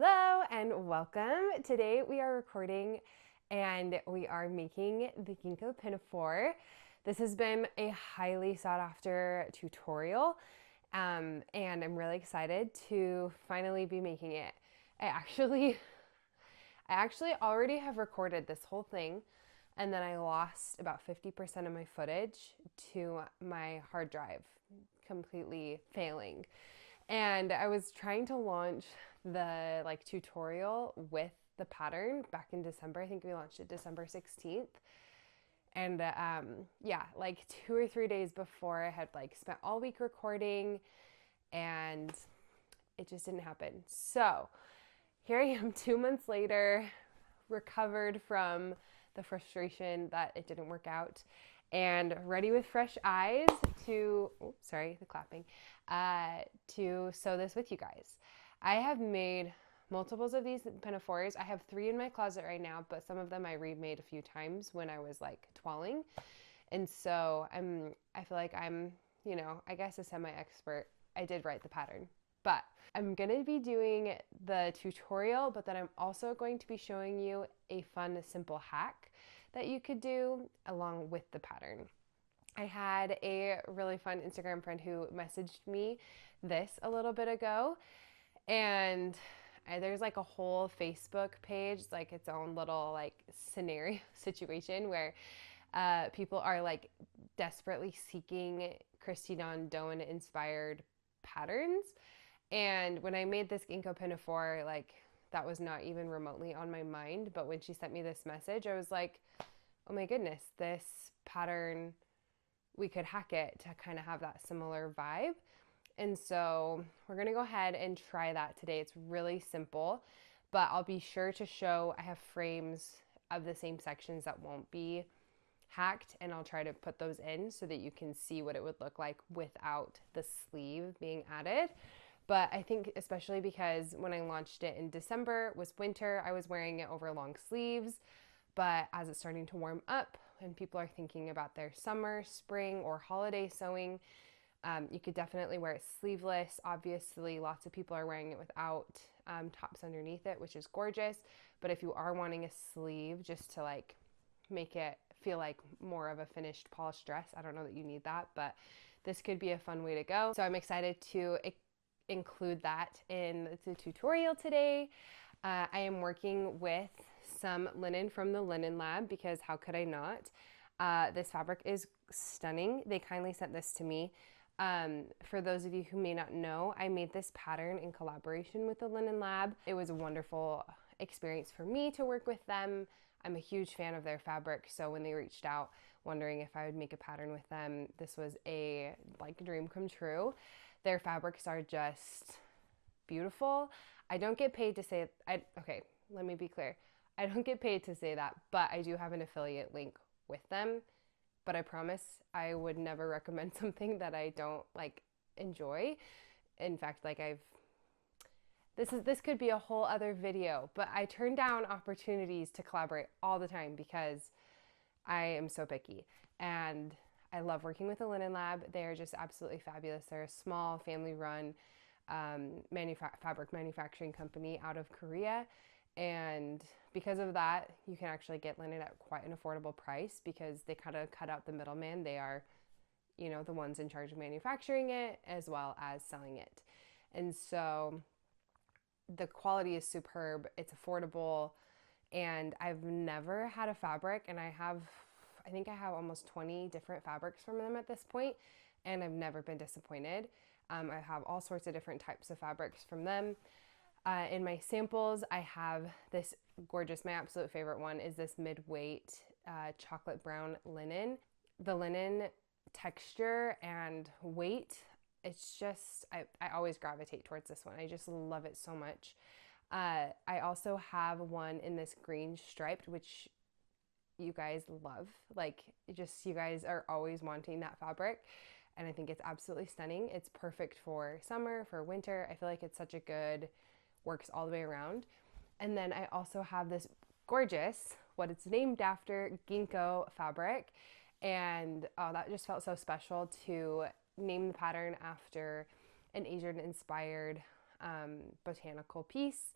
Hello and welcome. Today we are recording and we are making the Ginkgo Pinafore. This has been a highly sought after tutorial and I'm really excited to finally be making it. I actually already have recorded this whole thing and then I lost about 50% of my footage to my hard drive, completely failing. And I was trying to launch the tutorial with the pattern back in December. I think we launched it December 16th. And yeah, like 2 or 3 days before, I had spent all week recording and it just didn't happen. So here I am 2 months later, recovered from the frustration that it didn't work out and ready with fresh eyes to, sorry, the clapping, to sew this with you guys. I have made multiples of these pinafores. I have 3 in my closet right now, but some of them I remade a few times when I was twirling. And so I feel like I'm, I guess a semi-expert. I did write the pattern. But I'm going to be doing the tutorial, but then I'm also going to be showing you a fun, simple hack that you could do along with the pattern. I had a really fun Instagram friend who messaged me this a little bit ago, and there's a whole Facebook page, its own little scenario situation where people are desperately seeking Christy Dawn Doan inspired patterns. And when I made this Ginkgo Pinafore, that was not even remotely on my mind. But when she sent me this message, I was like, oh my goodness, this pattern, we could hack it to kind of have that similar vibe. And so we're going to go ahead and try that today. It's really simple, but I'll be sure to show, I have frames of the same sections that won't be hacked, and I'll try to put those in so that you can see what it would look like without the sleeve being added. But I think especially because when I launched it in December, it was winter, I was wearing it over long sleeves. But as it's starting to warm up and people are thinking about their summer, spring, or holiday sewing, you could definitely wear it sleeveless. Obviously, lots of people are wearing it without tops underneath it, which is gorgeous. But if you are wanting a sleeve just to make it feel like more of a finished polished dress, I don't know that you need that, but this could be a fun way to go. So I'm excited to include that in the tutorial today. I am working with some linen from the Linen Lab because how could I not? This fabric is stunning. They kindly sent this to me. For those of you who may not know, I made this pattern in collaboration with the Linen Lab. It was a wonderful experience for me to work with them. I'm a huge fan of their fabric, so when they reached out wondering if I would make a pattern with them, this was a dream come true. Their fabrics are just beautiful. I don't get paid to say, okay, let me be clear. I don't get paid to say that, but I do have an affiliate link with them. But I promise I would never recommend something that I don't enjoy. In fact, this could be a whole other video, but I turn down opportunities to collaborate all the time because I am so picky. And I love working with the Linen Lab. They are just absolutely fabulous. They're a small family-run fabric manufacturing company out of Korea. And because of that, you can actually get linen at quite an affordable price because they kind of cut out the middleman. They are, the ones in charge of manufacturing it as well as selling it. And so the quality is superb. It's affordable. And I've never had a fabric, and I think I have almost 20 different fabrics from them at this point, and I've never been disappointed. I have all sorts of different types of fabrics from them. In my samples, I have this gorgeous, my absolute favorite one is this mid-weight chocolate brown linen. The linen texture and weight, it's just, I always gravitate towards this one. I just love it so much. I also have one in this green striped, which you guys love. You guys are always wanting that fabric. And I think it's absolutely stunning. It's perfect for summer, for winter. I feel like it's such a good, works all the way around. And then I also have this gorgeous, what it's named after, ginkgo fabric. And oh, that just felt so special to name the pattern after an Asian inspired botanical piece.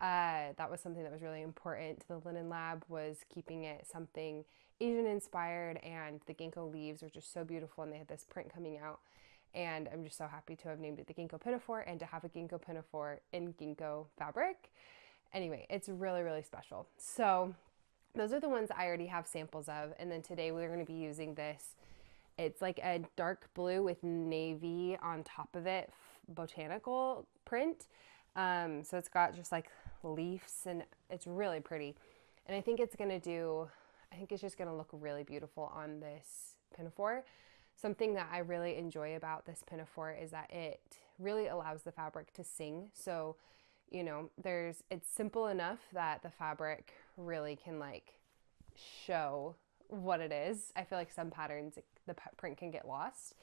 That was something that was really important to the linen lab, was keeping it something Asian inspired, and the ginkgo leaves are just so beautiful, and they had this print coming out, and I'm just so happy to have named it the Ginkgo Pinafore and to have a Ginkgo Pinafore in ginkgo fabric. Anyway, it's really, really special. So those are the ones I already have samples of, and then today we're going to be using this. It's like a dark blue with navy on top of it, botanical print. So it's got just like leaves, and it's really pretty. And I think it's just gonna look really beautiful on this pinafore. Something that I really enjoy about this pinafore is that it really allows the fabric to sing. So, you know, it's simple enough that the fabric really can like show what it is. I feel like some patterns, the print can get lost,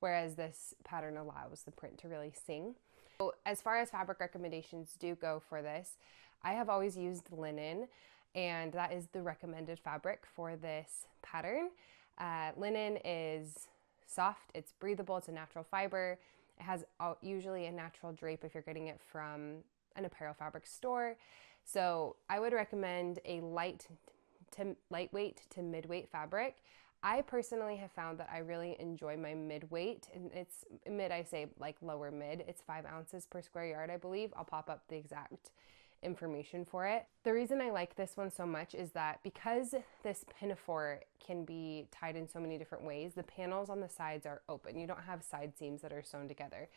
whereas this pattern allows the print to really sing. So as far as fabric recommendations do go for this, I have always used linen, and that is the recommended fabric for this pattern. Linen is soft, it's breathable, it's a natural fiber. It has usually a natural drape if you're getting it from an apparel fabric store. So I would recommend a lightweight to midweight fabric. I personally have found that I really enjoy my midweight, and it's mid, I say like lower mid. It's 5 ounces per square yard, I believe. I'll pop up the exact information for it. The reason I like this one so much is that because this pinafore can be tied in so many different ways, the panels on the sides are open. You don't have side seams that are sewn together.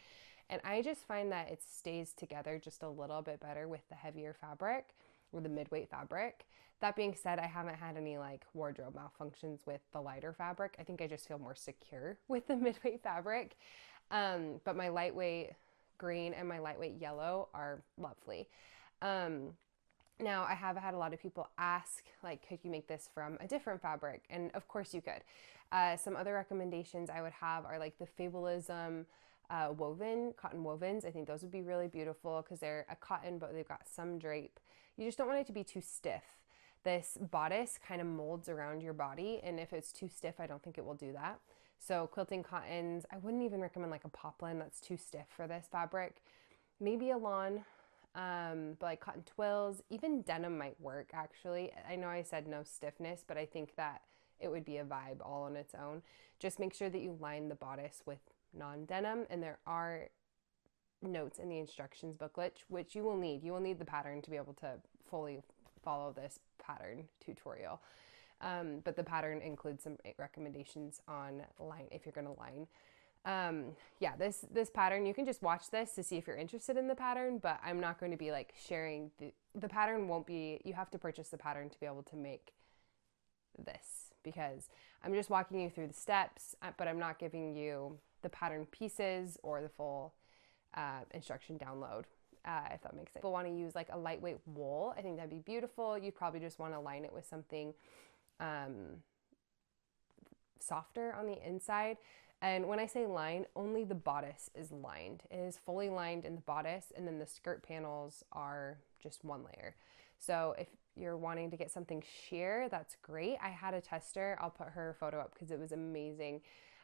And I just find that it stays together just a little bit better with the heavier fabric or the midweight fabric. That being said, I haven't had any like wardrobe malfunctions with the lighter fabric. I think I just feel more secure with the midweight fabric. But my lightweight green and my lightweight yellow are lovely. Now I have had a lot of people ask, like, could you make this from a different fabric? And of course you could. Some other recommendations I would have are like the Fabulism cotton wovens. I think those would be really beautiful because they're a cotton, but they've got some drape. You just don't want it to be too stiff. This bodice kind of molds around your body, and if it's too stiff, I don't think it will do that. So quilting cottons, I wouldn't even recommend like a poplin, that's too stiff for this fabric. Maybe a lawn, but like cotton twills, even denim might work actually. I know I said no stiffness, but I think that it would be a vibe all on its own. Just make sure that you line the bodice with non-denim, and there are notes in the instructions booklet, which you will need. You will need the pattern to be able to fully follow this pattern tutorial. But the pattern includes some recommendations on line if you're going to line. Yeah, this pattern, you can just watch this to see if you're interested in the pattern, but I'm not going to be like sharing the pattern. Won't be, you have to purchase the pattern to be able to make this, because I'm just walking you through the steps, but I'm not giving you the pattern pieces or the full instruction download, if that makes sense. People want to use like a lightweight wool. I think that'd be beautiful. You'd probably just want to line it with something softer on the inside. And when I say line, only the bodice is lined. It is fully lined in the bodice, and then the skirt panels are just one layer. So if you're wanting to get something sheer, that's great. I had a tester. I'll put her photo up because it was amazing.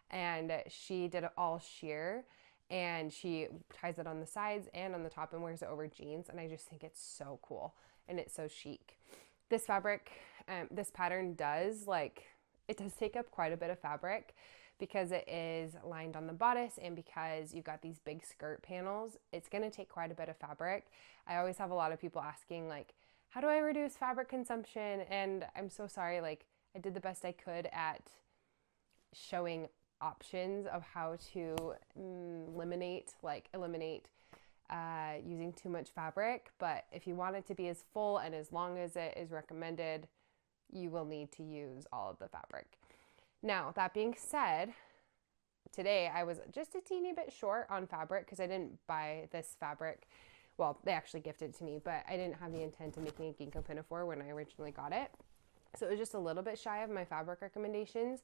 And she did it all sheer, and she ties it on the sides and on the top and wears it over jeans. And I just think it's so cool, and it's so chic. This fabric, this pattern does take up quite a bit of fabric because it is lined on the bodice, and because you've got these big skirt panels, it's going to take quite a bit of fabric. I always have a lot of people asking like, how do I reduce fabric consumption? And I'm so sorry, like I did the best I could at showing options of how to eliminate using too much fabric. But if you want it to be as full and as long as it is recommended, you will need to use all of the fabric. Now, that being said, today I was just a teeny bit short on fabric because I didn't buy this fabric. Well, they actually gifted it to me, but I didn't have the intent of making a Ginkgo Pinafore when I originally got it. So it was just a little bit shy of my fabric recommendations.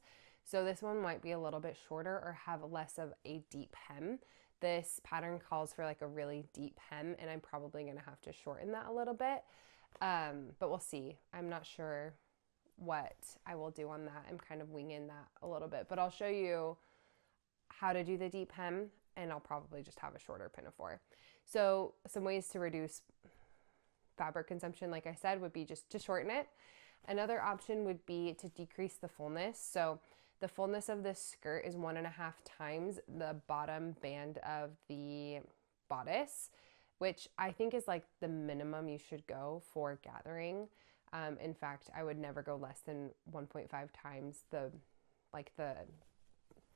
So this one might be a little bit shorter or have less of a deep hem. This pattern calls for like a really deep hem, and I'm probably going to have to shorten that a little bit. But we'll see. I'm not sure what I will do on that. I'm kind of winging that a little bit, but I'll show you how to do the deep hem, and I'll probably just have a shorter pinafore. So some ways to reduce fabric consumption, like I said, would be just to shorten it. Another option would be to decrease the fullness. So the fullness of this skirt is 1.5 times the bottom band of the bodice, which I think is like the minimum you should go for gathering. In fact, I would never go less than 1.5 times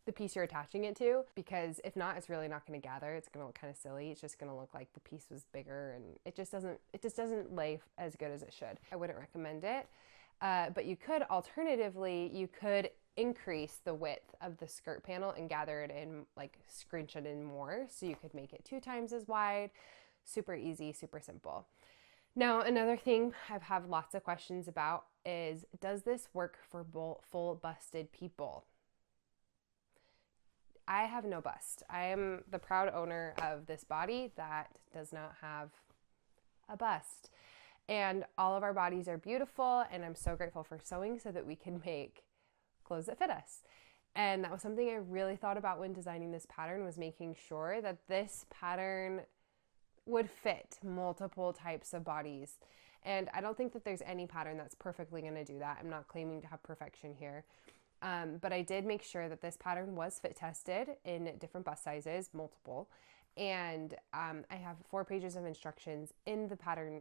the piece you're attaching it to, because if not, it's really not going to gather. It's going to look kind of silly. It's just going to look like the piece was bigger, and it just doesn't lay as good as it should. I wouldn't recommend it. But you could, alternatively, you could increase the width of the skirt panel and gather it in, like scrunch it in more. So you could make it 2 times as wide. Super easy, super simple. Now, another thing I've had lots of questions about is, does this work for full busted people? I have no bust. I am the proud owner of this body that does not have a bust. And all of our bodies are beautiful, and I'm so grateful for sewing so that we can make clothes that fit us. And that was something I really thought about when designing this pattern, was making sure that this pattern would fit multiple types of bodies. And I don't think that there's any pattern that's perfectly going to do that. I'm not claiming to have perfection here. But I did make sure that this pattern was fit tested in different bust sizes, multiple. And I have 4 pages of instructions in the pattern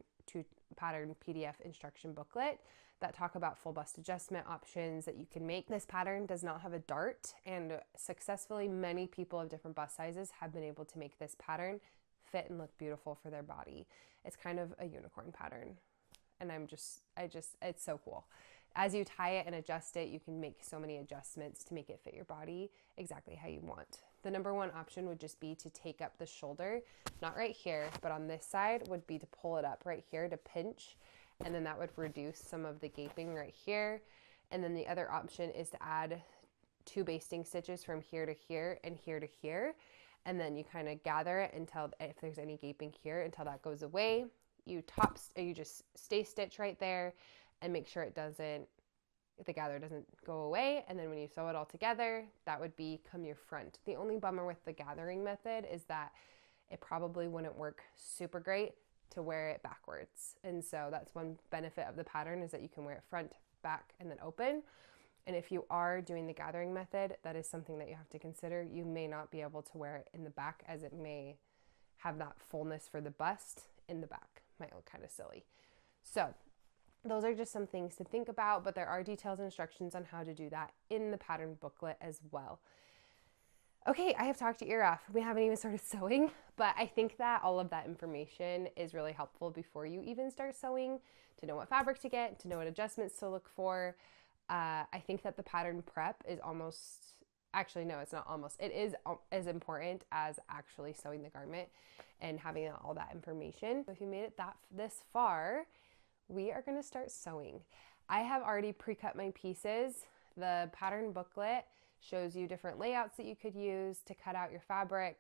PDF instruction booklet that talk about full bust adjustment options that you can make. This pattern does not have a dart, and successfully many people of different bust sizes have been able to make this pattern fit and look beautiful for their body. It's kind of a unicorn pattern, and it's so cool. As you tie it and adjust it, you can make so many adjustments to make it fit your body exactly how you want. The number one option would just be to take up the shoulder, not right here, but on this side would be to pull it up right here to pinch, and then that would reduce some of the gaping right here. And then the other option is to add 2 basting stitches from here to here and here to here, and then you kind of gather it until, if there's any gaping here, until that goes away. You just stay stitch right there and make sure the gather doesn't go away. And then when you sew it all together, that would become your front. The only bummer with the gathering method is that it probably wouldn't work super great to wear it backwards. And so that's one benefit of the pattern, is that you can wear it front, back, and then open. And if you are doing the gathering method, that is something that you have to consider. You may not be able to wear it in the back, as it may have that fullness for the bust in the back. Might look kind of silly. So those are just some things to think about, but there are detailed instructions on how to do that in the pattern booklet as well. Okay, I have talked your ear off. We haven't even started sewing, but I think that all of that information is really helpful before you even start sewing, to know what fabric to get, to know what adjustments to look for. I think that the pattern prep is it is as important as actually sewing the garment and having all that information. So if you made it this far, we are going to start sewing. I have already pre-cut my pieces. The pattern booklet shows you different layouts that you could use to cut out your fabric.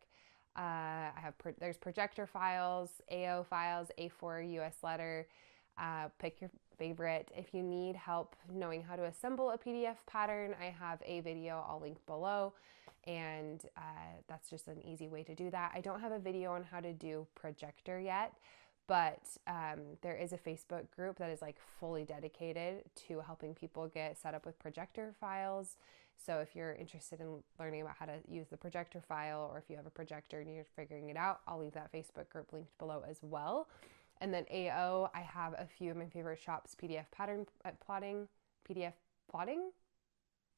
There's projector files, AO files, A4 US letter. Pick your favorite. If you need help knowing how to assemble a PDF pattern, I have a video I'll link below, and that's just an easy way to do that. I don't have a video on how to do projector yet, but there is a Facebook group that is like fully dedicated to helping people get set up with projector files. So if you're interested in learning about how to use the projector file, or if you have a projector and you're figuring it out, I'll leave that Facebook group linked below as well. And then AO, I have a few of my favorite shops, PDF plotting,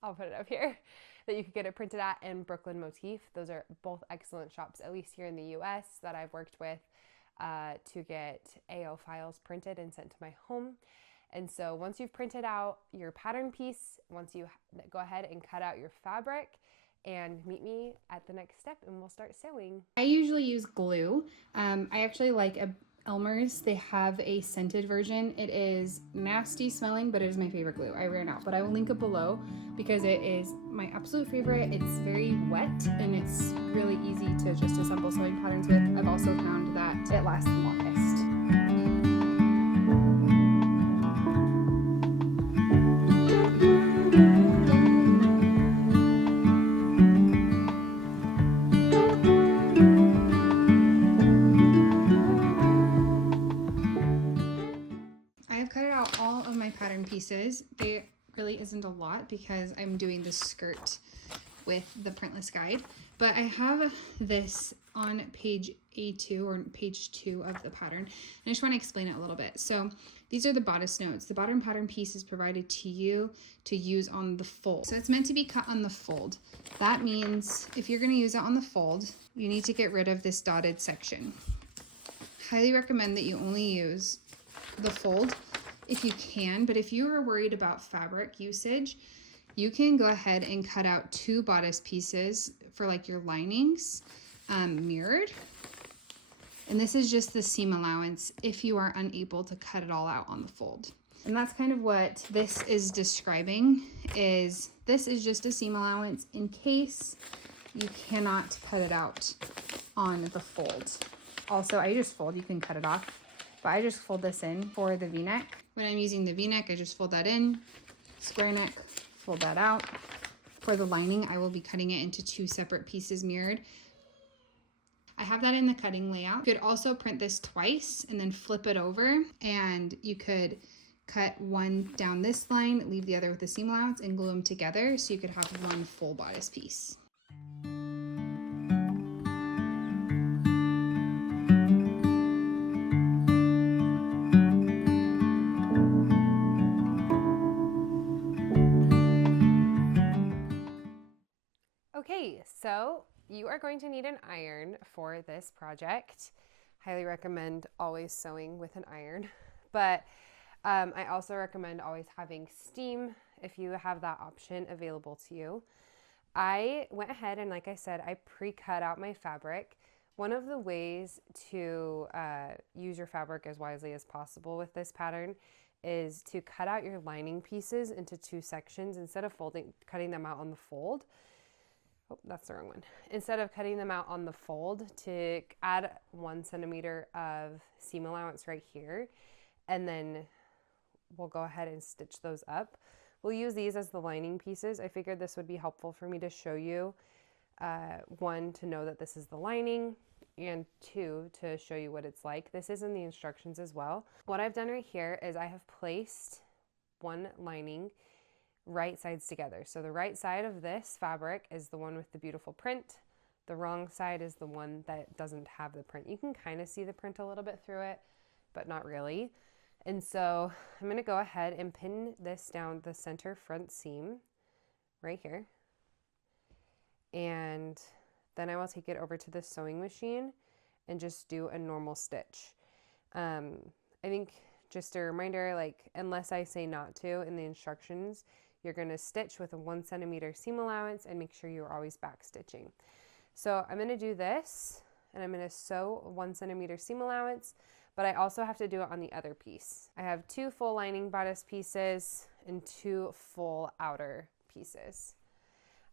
I'll put it up here, that you could get it printed at, and Brooklyn Motif. Those are both excellent shops, at least here in the US, that I've worked with to get AO files printed and sent to my home. And so once you've printed out your pattern piece, once you go ahead and cut out your fabric, and meet me at the next step, and we'll start sewing. I usually use glue. I actually like Elmer's. They have a scented version. It is nasty smelling, but it is my favorite glue. I ran out, but I will link it below because it is my absolute favorite. It's very wet, and it's really easy to just assemble sewing patterns with. I've also found that it lasts the longest. pattern pieces. There really isn't a lot because I'm doing the skirt with the printless guide, but I have this on page A2 or page 2 of the pattern, and I just want to explain it a little bit. So these are the bodice notes. The bottom pattern piece is provided to you to use on the fold. So it's meant to be cut on the fold. That means if you're going to use it on the fold, you need to get rid of this dotted section. Highly recommend that you only use the fold if you can, but if you are worried about fabric usage, you can go ahead and cut out 2 bodice pieces for like your linings, mirrored. And this is just the seam allowance if you are unable to cut it all out on the fold. And that's kind of what this is describing, is this is just a seam allowance in case you cannot cut it out on the fold. Also, I just fold, you can cut it off, but I just fold this in for the V-neck. When I'm using the V-neck, I just fold that in, square neck, fold that out. For the lining, I will be cutting it into 2 separate pieces mirrored. I have that in the cutting layout. You could also print this twice and then flip it over, and you could cut one down this line, leave the other with the seam allowance, and glue them together so you could have one full bodice piece. Okay, so you are going to need an iron for this project. Highly recommend always sewing with an iron, but I also recommend always having steam if you have that option available to you. I went ahead and, like I said, I pre-cut out my fabric. One of the ways to use your fabric as wisely as possible with this pattern is to cut out your lining pieces into 2 sections instead of cutting them out on the fold. Oh, that's the wrong one. Instead of cutting them out on the fold, to add 1 centimeter of seam allowance right here, and then we'll go ahead and stitch those up. We'll use these as the lining pieces. I figured this would be helpful for me to show you. 1, to know that this is the lining, and 2, to show you what it's like. This is in the instructions as well. What I've done right here is I have placed 1 lining right sides together. So the right side of this fabric is the one with the beautiful print. The wrong side is the one that doesn't have the print. You can kind of see the print a little bit through it, but not really. And so I'm going to go ahead and pin this down the center front seam right here. And then I will take it over to the sewing machine and just do a normal stitch. I think just a reminder, like, unless I say not to in the instructions, you're going to stitch with a 1 centimeter seam allowance and make sure you're always back stitching. So I'm going to do this, and I'm going to sew 1 centimeter seam allowance, but I also have to do it on the other piece. I have 2 full lining bodice pieces and 2 full outer pieces.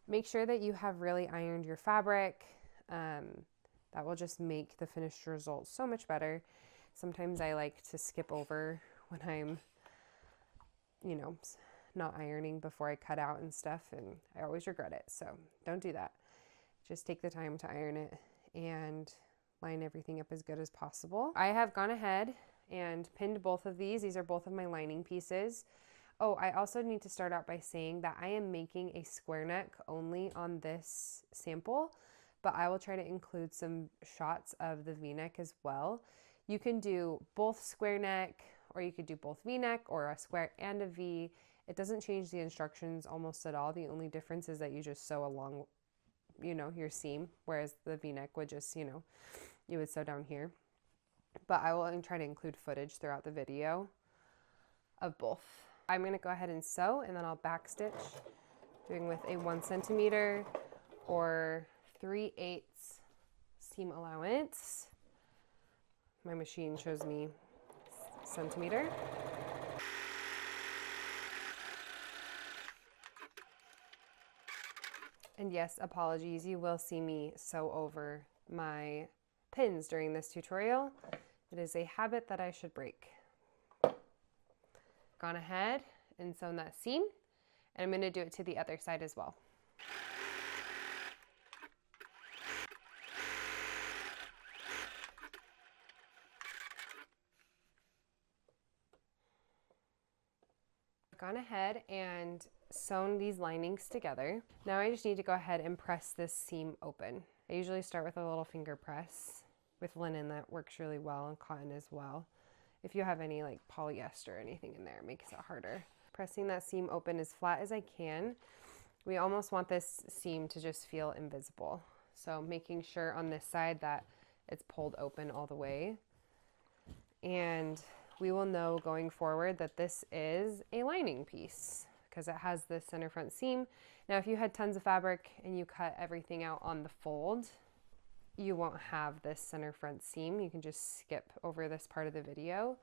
Make sure that you have really ironed your fabric. That will just make the finished result so much better. Sometimes I like to skip over when I'm, not ironing before I cut out and stuff, and I always regret it. So don't do that. Just take the time to iron it and line everything up as good as possible. I have gone ahead and pinned both of these. These are both of my lining pieces. Oh, I also need to start out by saying that I am making a square neck only on this sample, but I will try to include some shots of the V-neck as well. You can do both square neck, or you could do both V-neck or a square and a V. It doesn't change the instructions almost at all. The only difference is that you just sew along, your seam, whereas the V-neck would just, you would sew down here. But I will try to include footage throughout the video of both. I'm going to go ahead and sew, and then I'll back stitch, doing with a 1 centimeter or 3/8 seam allowance. My machine shows me centimeter. And yes, apologies, you will see me sew over my pins during this tutorial. It is a habit that I should break. Gone ahead and sewn that seam, and I'm going to do it to the other side as well. gone ahead and sewn these linings together. Now I just need to go ahead and press this seam open. I usually start with a little finger press with linen. That works really well, and cotton as well. If you have any like polyester or anything in there, it makes it harder. Pressing that seam open as flat as I can. We almost want this seam to just feel invisible. So making sure on this side that it's pulled open all the way. And we will know going forward that this is a lining piece because it has this center front seam. Now, if you had tons of fabric and you cut everything out on the fold, you won't have this center front seam. You can just skip over this part of the video.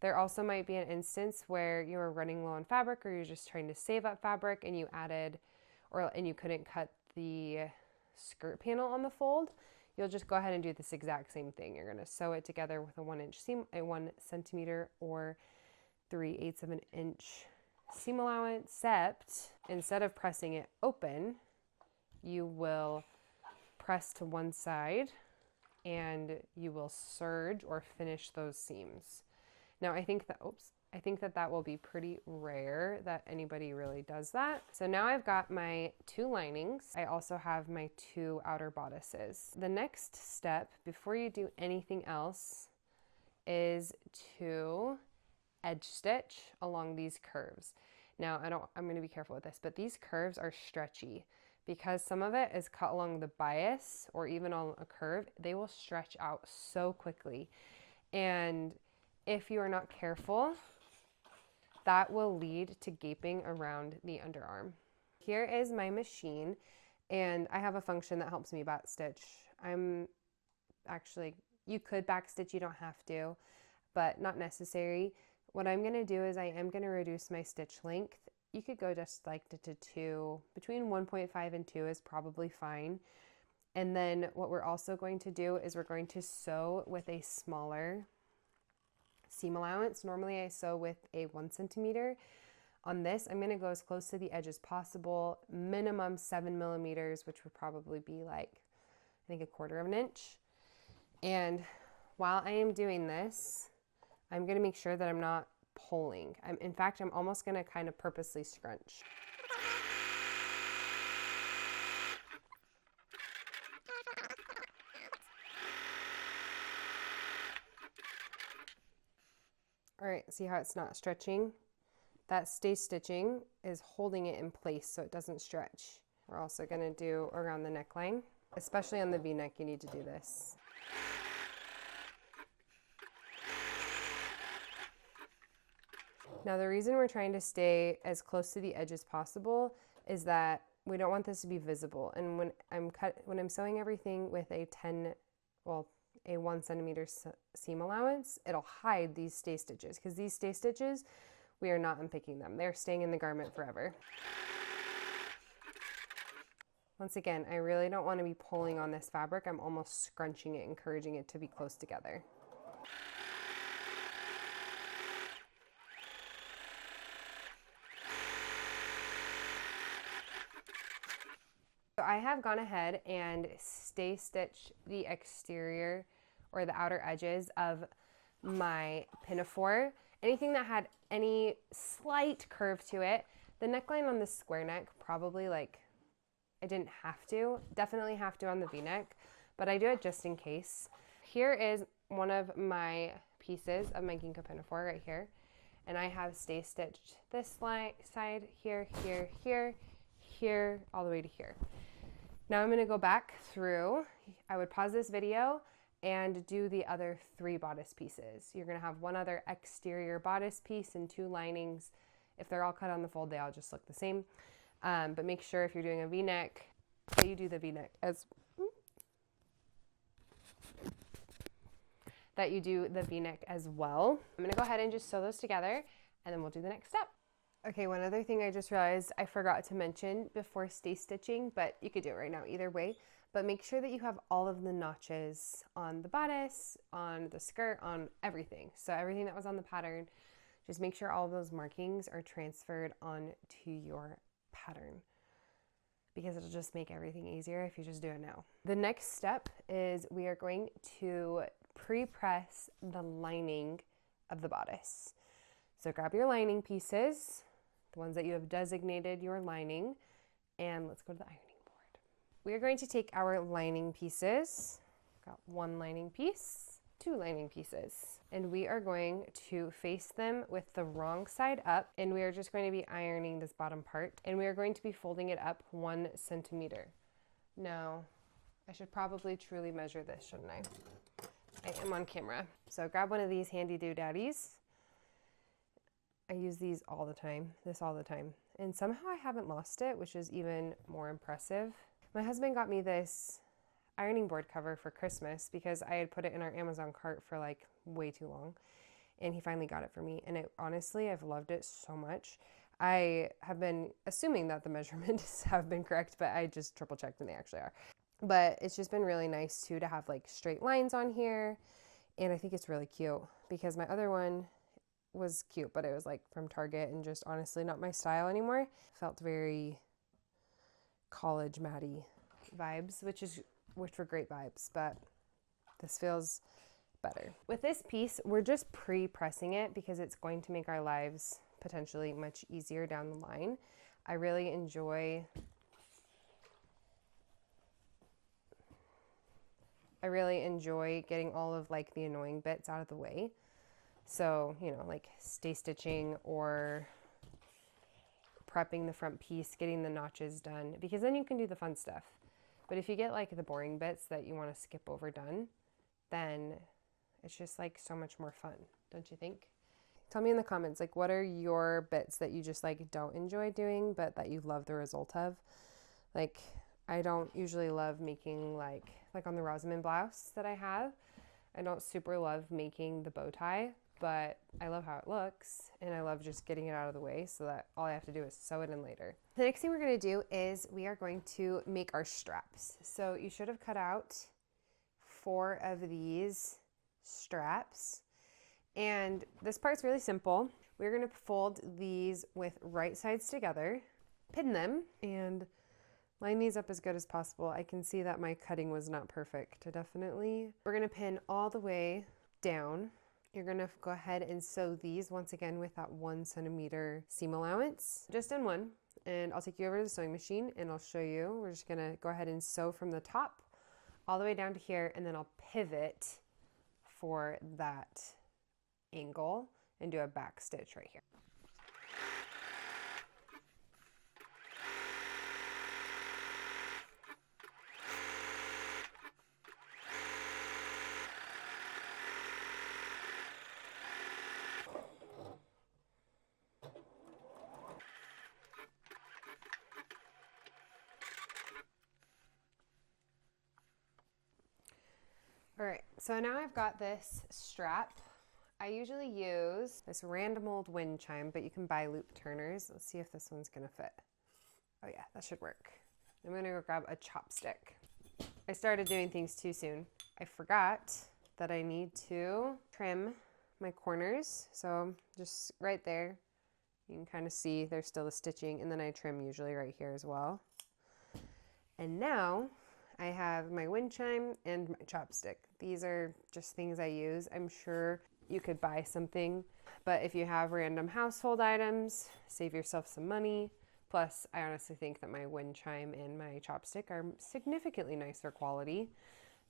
There also might be an instance where you are running low on fabric, or you're just trying to save up fabric and you couldn't cut the skirt panel on the fold. You'll just go ahead and do this exact same thing. You're gonna sew it together with a 1-inch seam, a 1 centimeter or 3/8 of an inch seam allowance, except instead of pressing it open, you will press to one side and you will serge or finish those seams. Now I think that will be pretty rare that anybody really does that. So now I've got my 2 linings. I also have my 2 outer bodices. The next step before you do anything else is to edge stitch along these curves. Now I'm going to be careful with this, but these curves are stretchy because some of it is cut along the bias or even on a curve. They will stretch out so quickly, and if you are not careful, that will lead to gaping around the underarm. Here is my machine, and I have a function that helps me backstitch. You could backstitch, you don't have to, but not necessary. What I'm gonna do is I am gonna reduce my stitch length. You could go just like to 2, between 1.5 and 2 is probably fine. And then what we're also going to do is we're going to sew with a smaller seam allowance. Normally I sew with a 1 centimeter. On this, I'm going to go as close to the edge as possible, minimum 7 millimeters, which would probably be like, I think, 1/4 of an inch. And while I am doing this, I'm going to make sure that I'm not pulling. In fact, I'm almost going to kind of purposely scrunch. All right, see how it's not stretching? That stay stitching is holding it in place so it doesn't stretch. We're also gonna do around the neckline. Especially on the V-neck, you need to do this. Now the reason we're trying to stay as close to the edge as possible is that we don't want this to be visible. And when I'm sewing everything with a 1 centimeter seam allowance, it'll hide these stay stitches, because these stay stitches, we are not unpicking them. They're staying in the garment forever. Once again, I really don't want to be pulling on this fabric. I'm almost scrunching it, encouraging it to be close together. So I have gone ahead and stay stitched the exterior or the outer edges of my pinafore. Anything that had any slight curve to it. The neckline on the square neck, probably I didn't have to. Definitely have to on the V-neck, but I do it just in case. Here is one of my pieces of my Ginkgo Pinafore right here, and I have stay stitched this side here, here, here, here, all the way to here. Now I'm going to go back through. I would pause this video and do the other 3 bodice pieces. You're going to have one other exterior bodice piece and 2 linings. If they're all cut on the fold, they all just look the same. But make sure if you're doing a V-neck, that you do the V-neck as well. I'm going to go ahead and just sew those together, and then we'll do the next step. Okay, one other thing I just realized I forgot to mention before stay stitching, but you could do it right now either way. But make sure that you have all of the notches on the bodice, on the skirt, on everything. So everything that was on the pattern, just make sure all of those markings are transferred onto your pattern, because it'll just make everything easier if you just do it now. The next step is we are going to pre-press the lining of the bodice. So grab your lining pieces, the ones that you have designated your lining, and let's go to the ironing board. We are going to take our lining pieces. Got one lining piece, two lining pieces, and we are going to face them with the wrong side up, and we are just going to be ironing this bottom part, and we are going to be folding it up 1 centimeter. Now, I should probably truly measure this, shouldn't I? I am on camera. So grab one of these handy doodaddies. I use these all the time, all the time. And somehow I haven't lost it, which is even more impressive. My husband got me this ironing board cover for Christmas because I had put it in our Amazon cart for like way too long. And he finally got it for me. And honestly, I've loved it so much. I have been assuming that the measurements have been correct, but I just triple checked and they actually are. But it's just been really nice too to have like straight lines on here. And I think it's really cute because my other one was cute, but it was like from Target and just honestly not my style anymore. Felt very college Maddie vibes, which were great vibes, but this feels better. With this piece, we're just pre-pressing it because it's going to make our lives potentially much easier down the line. I really enjoy getting all of like the annoying bits out of the way. So, you know, like stay stitching or prepping the front piece, getting the notches done, because then you can do the fun stuff. But if you get like the boring bits that you want to skip over done, then it's just like so much more fun, don't you think? Tell me in the comments, like what are your bits that you just like don't enjoy doing, but that you love the result of? Like I don't usually love making like on the Rosamond blouse that I have, I don't super love making the bow tie, but I love how it looks and I love just getting it out of the way so that all I have to do is sew it in later. The next thing we're going to do is we are going to make our straps. So you should have cut out 4 of these straps. And this part's really simple. We're going to fold these with right sides together, pin them, and line these up as good as possible. I can see that my cutting was not perfect, definitely. We're going to pin all the way down. You're going to go ahead and sew these once again with that 1 centimeter seam allowance, just in one. And I'll take you over to the sewing machine and I'll show you. We're just going to go ahead and sew from the top all the way down to here, and then I'll pivot for that angle and do a back stitch right here. All right, so now I've got this strap. I usually use this random old wind chime, but you can buy loop turners. Let's see if this one's gonna fit. Oh yeah, that should work. I'm gonna go grab a chopstick. I started doing things too soon. I forgot that I need to trim my corners. So just right there, you can kind of see there's still the stitching, and then I trim usually right here as well. And now I have my wind chime and my chopstick. These are just things I use. I'm sure you could buy something, but if you have random household items, save yourself some money. Plus, I honestly think that my wind chime and my chopstick are significantly nicer quality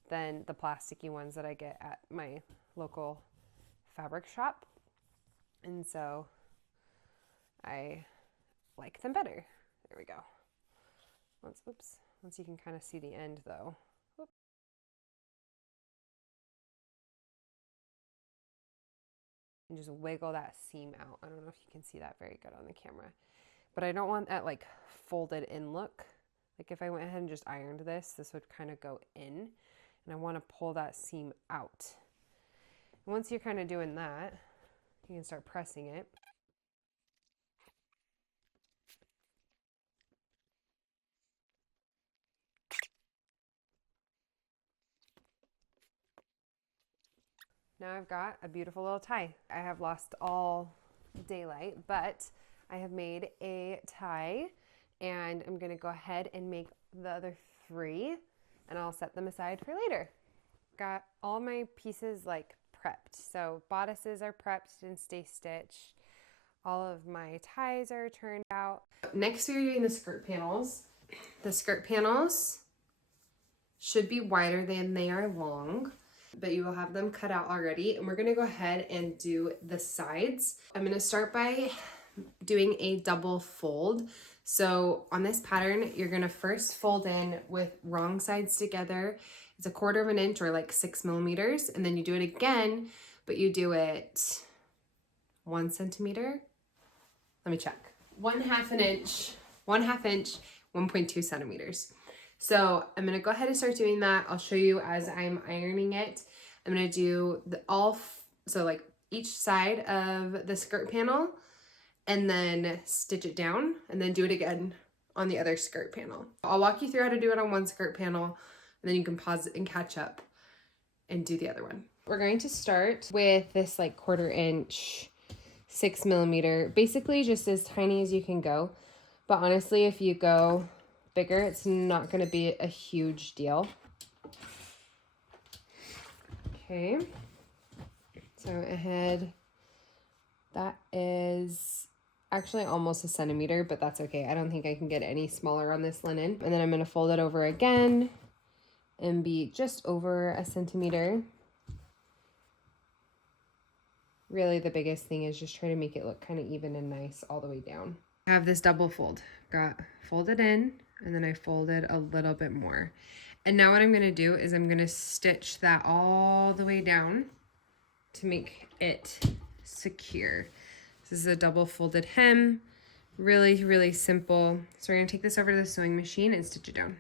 than the plasticky ones that I get at my local fabric shop. And so I like them better. There we go. Once you can kind of see the end though. Whoops. And just wiggle that seam out. I don't know if you can see that very good on the camera, but I don't want that like folded in look. Like if I went ahead and just ironed this would kind of go in, and I want to pull that seam out. And once you're kind of doing that, you can start pressing it. Now I've got a beautiful little tie. I have lost all daylight, but I have made a tie, and I'm gonna go ahead and make the other 3, and I'll set them aside for later. Got all my pieces like prepped. So bodices are prepped and stay stitched. All of my ties are turned out. Next, we are doing the skirt panels. The skirt panels should be wider than they are long, but you will have them cut out already. And we're gonna go ahead and do the sides. I'm gonna start by doing a double fold. So on this pattern, you're gonna first fold in with wrong sides together. It's 1/4 of an inch or like 6 millimeters. And then you do it again, but you do it 1 centimeter. Let me check. 1/2 an inch, 1/2 inch, 1.2 centimeters. So I'm gonna go ahead and start doing that. I'll show you as I'm ironing it. I'm gonna do so like each side of the skirt panel and then stitch it down and then do it again on the other skirt panel. I'll walk you through how to do it on one skirt panel and then you can pause it and catch up and do the other one. We're going to start with this like 1/4 inch, 6 millimeter, basically just as tiny as you can go. But honestly, if you go bigger, it's not going to be a huge deal. Okay, so ahead, that is actually almost a centimeter, but that's okay. I don't think I can get any smaller on this linen. And then I'm going to fold it over again and be just over a centimeter. Really, the biggest thing is just try to make it look kind of even and nice all the way down. I have this double fold. Got folded in, and then I folded a little bit more. And now what I'm going to do is I'm going to stitch that all the way down to make it secure. This is a double folded hem. Really, really simple. So we're going to take this over to the sewing machine and stitch it down.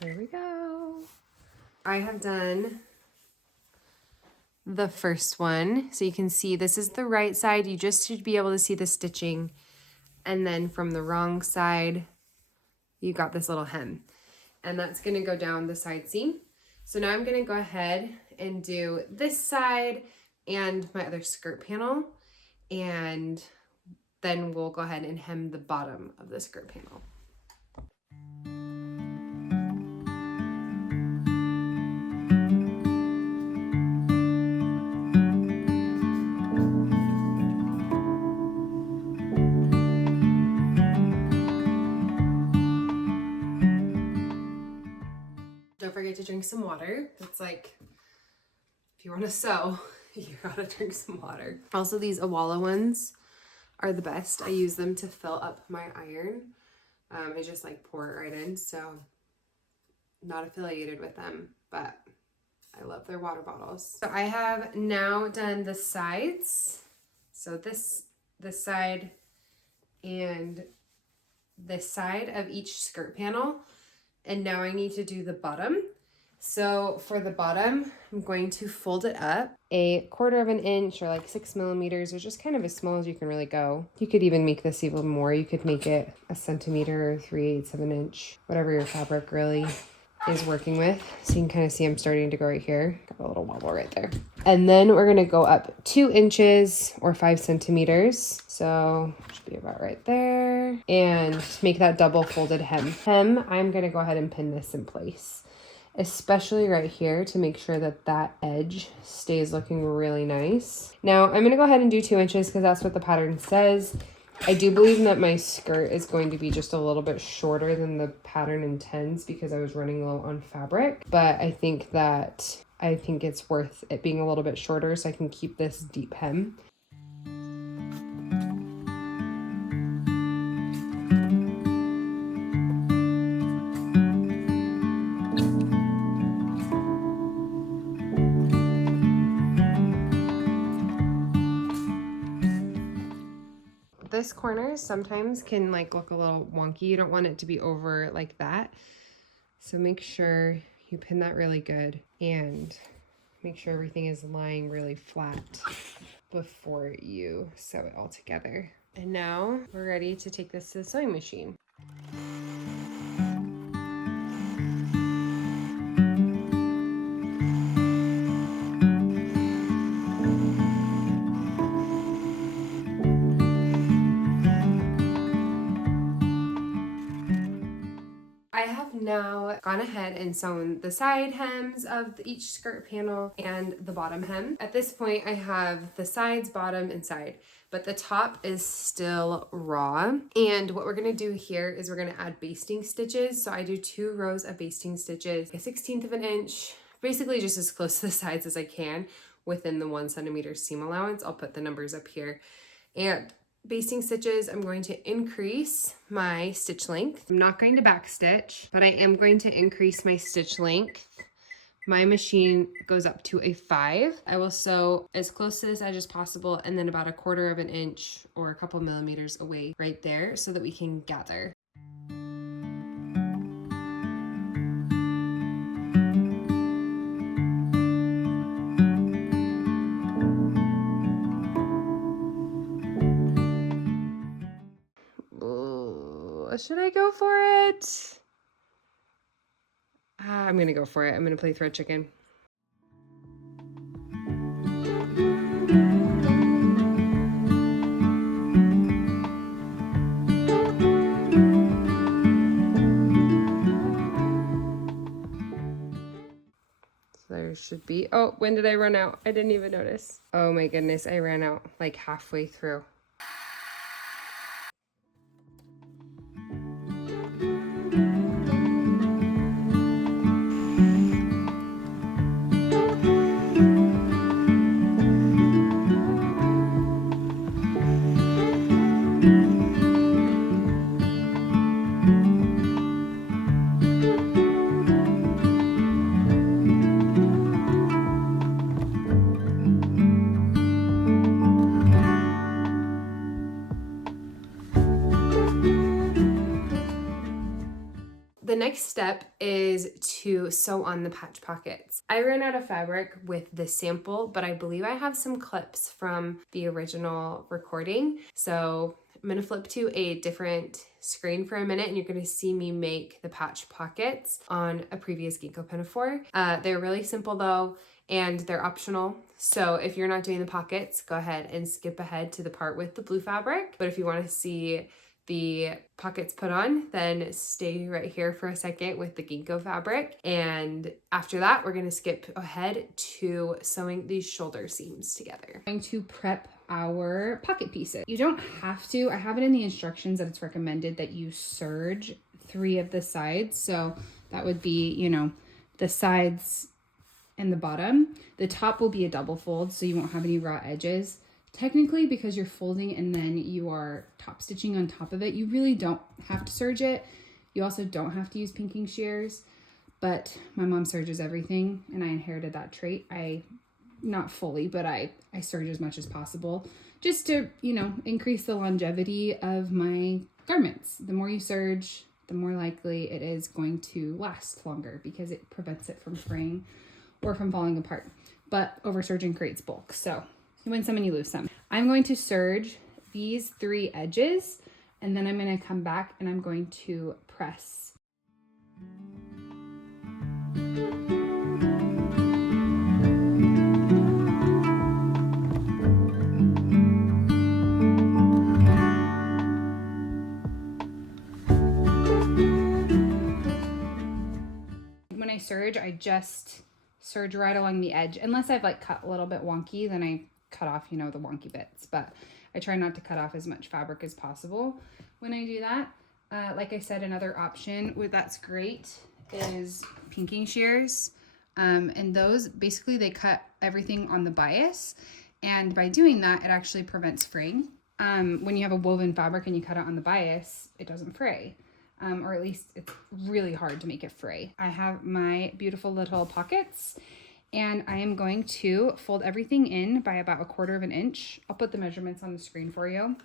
There we go. I have done the first one. So you can see this is the right side. You just should be able to see the stitching. And then from the wrong side, you got this little hem. And that's gonna go down the side seam. So now I'm gonna go ahead and do this side and my other skirt panel. And then we'll go ahead and hem the bottom of the skirt panel. Don't forget to drink some water. It's like, if you want to sew, you gotta drink some water. Also, these Awala ones are the best. I use them to fill up my iron. I just like pour it right in, so not affiliated with them, but I love their water bottles. So I have now done the sides. So this side and this side of each skirt panel. And now I need to do the bottom. So for the bottom, I'm going to fold it up 1/4 of an inch or like 6 millimeters, or just kind of as small as you can really go. You could even make this even more. You could make it a centimeter or 3/8 of an inch, whatever your fabric really is working with. So you can kind of see I'm starting to go right here. Got a little wobble right there. And then we're gonna go up 2 inches or 5 centimeters. So should be about right there. And make that double folded hem. I'm gonna go ahead and pin this in place, especially right here, to make sure that that edge stays looking really nice. Now I'm gonna go ahead and do 2 inches because that's what the pattern says. I do believe that my skirt is going to be just a little bit shorter than the pattern intends because I was running low on fabric, but I think it's worth it being a little bit shorter so I can keep this deep hem. This corner sometimes can like look a little wonky. You don't want it to be over like that. So make sure you pin that really good and make sure everything is lying really flat before you sew it all together. And now we're ready to take this to the sewing machine. I have now gone ahead and sewn the side hems of each skirt panel and the bottom hem. At this point, I have the sides, bottom, and side, but the top is still raw. And what we're gonna do here is we're gonna add basting stitches. So I do 2 rows of basting stitches, a 1/16 of an inch, basically just as close to the sides as I can within the 1 centimeter seam allowance. I'll put the numbers up here. And basting stitches, I'm going to increase my stitch length. I'm not going to back stitch, but I am going to increase my stitch length. My machine goes up to a 5. I will sew as close to this edge as possible and then about 1/4 of an inch or a couple millimeters away right there so that we can gather. Should I go for it? I'm gonna go for it. I'm gonna play thread chicken. There should be, oh, when did I run out? I didn't even notice. Oh my goodness, I ran out like halfway through. The next step is to sew on the patch pockets. I ran out of fabric with this sample, but I believe I have some clips from the original recording. So I'm gonna flip to a different screen for a minute and you're gonna see me make the patch pockets on a previous Ginkgo Pinafore. They're really simple though, and they're optional. So if you're not doing the pockets, go ahead and skip ahead to the part with the blue fabric. But if you wanna see the pockets put on, then stay right here for a second with the Ginkgo fabric. And after that, we're gonna skip ahead to sewing these shoulder seams together. I'm going to prep our pocket pieces. You don't have to. I have it in the instructions that it's recommended that you serge 3 of the sides. So that would be, you know, the sides and the bottom. The top will be a double fold, so you won't have any raw edges. Technically, because you're folding and then you are top stitching on top of it, you really don't have to serge it. You also don't have to use pinking shears, but my mom serges everything and I inherited that trait. Not fully, but I serge as much as possible just to, you know, increase the longevity of my garments. The more you serge, the more likely it is going to last longer because it prevents it from fraying or from falling apart. But over serging creates bulk, so you win some and you lose some. I'm going to serge these 3 edges and then I'm going to come back and I'm going to press. When I serge, I just serge right along the edge. Unless I've like cut a little bit wonky, then I cut off, you know, the wonky bits, but I try not to cut off as much fabric as possible when I do that. Like I said, another option that's great is pinking shears. And those basically they cut everything on the bias. And by doing that, it actually prevents fraying. When you have a woven fabric and you cut it on the bias, it doesn't fray. Or at least it's really hard to make it fray. I have my beautiful little pockets and I am going to fold everything in by about 1/4 of an inch. I'll put the measurements on the screen for you.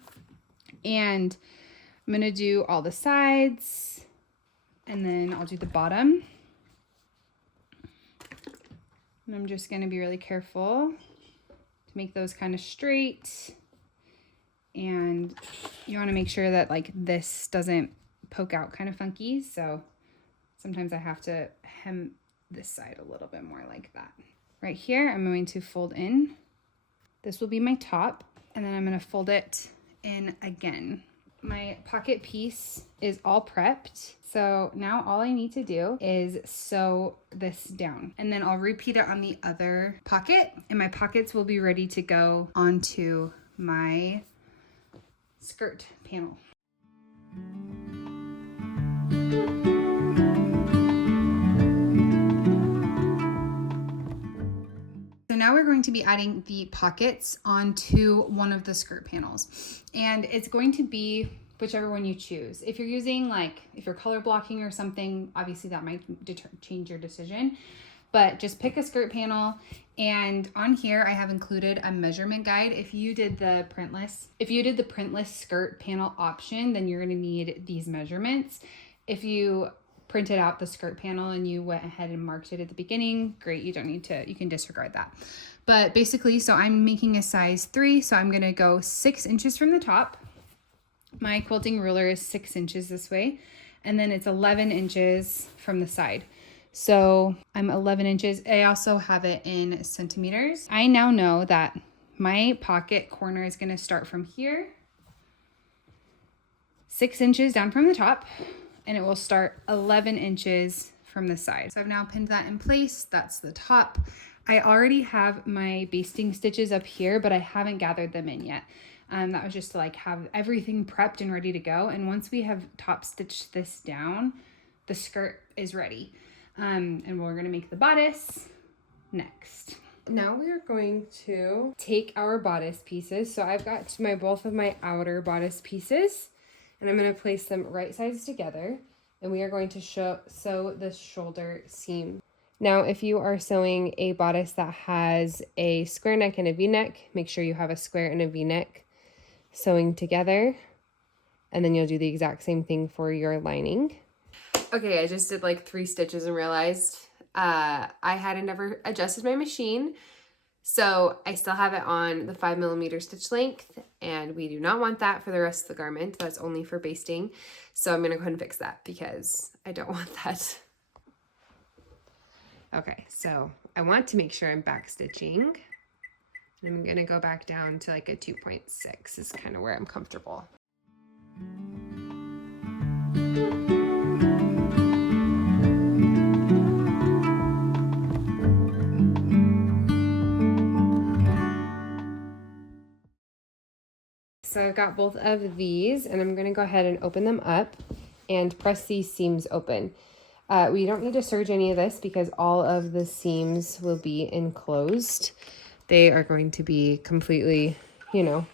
And I'm gonna do all the sides and then I'll do the bottom. And I'm just gonna be really careful to make those kind of straight. And you wanna make sure that like this doesn't poke out kind of funky. So sometimes I have to hem this side a little bit more like that. Right here, I'm going to fold in. This will be my top, and then I'm going to fold it in again. My pocket piece is all prepped. So now all I need to do is sew this down, and then I'll repeat it on the other pocket, and my pockets will be ready to go onto my skirt panel. So now we're going to be adding the pockets onto one of the skirt panels, and it's going to be whichever one you choose. If you're using, like, if you're color blocking or something, obviously that might change your decision, but just pick a skirt panel. And on here I have included a measurement guide. If you did the printless skirt panel option, then you're going to need these measurements. If you printed out the skirt panel and you went ahead and marked it at the beginning, great, you don't need to, you can disregard that. But basically, so I'm making a size 3, so I'm going to go 6 inches from the top. My quilting ruler is 6 inches this way, and then it's 11 inches from the side. So I'm 11 inches. I also have it in centimeters. I now know that my pocket corner is going to start from here, 6 inches down from the top, and it will start 11 inches from the side. So I've now pinned that in place. That's the top. I already have my basting stitches up here, but I haven't gathered them in yet. That was just to like have everything prepped and ready to go. And once we have top stitched this down, the skirt is ready. And we're gonna make the bodice next. Now we are going to take our bodice pieces. So I've got both of my outer bodice pieces, and I'm gonna place them right sides together, and we are going to sew the shoulder seam. Now, if you are sewing a bodice that has a square neck and a V-neck, make sure you have a square and a V-neck sewing together, and then you'll do the exact same thing for your lining. Okay, I just did like 3 stitches and realized I hadn't ever adjusted my machine, so I still have it on the 5mm stitch length, and we do not want that for the rest of the garment. That's only for basting, so I'm gonna go ahead and fix that because I don't want that. Okay, so I want to make sure I'm back stitching. I'm gonna go back down to like a 2.6 is kind of where I'm comfortable. So I've got both of these, and I'm gonna go ahead and open them up and press these seams open. We don't need to serge any of this because all of the seams will be enclosed. They are going to be completely, you know,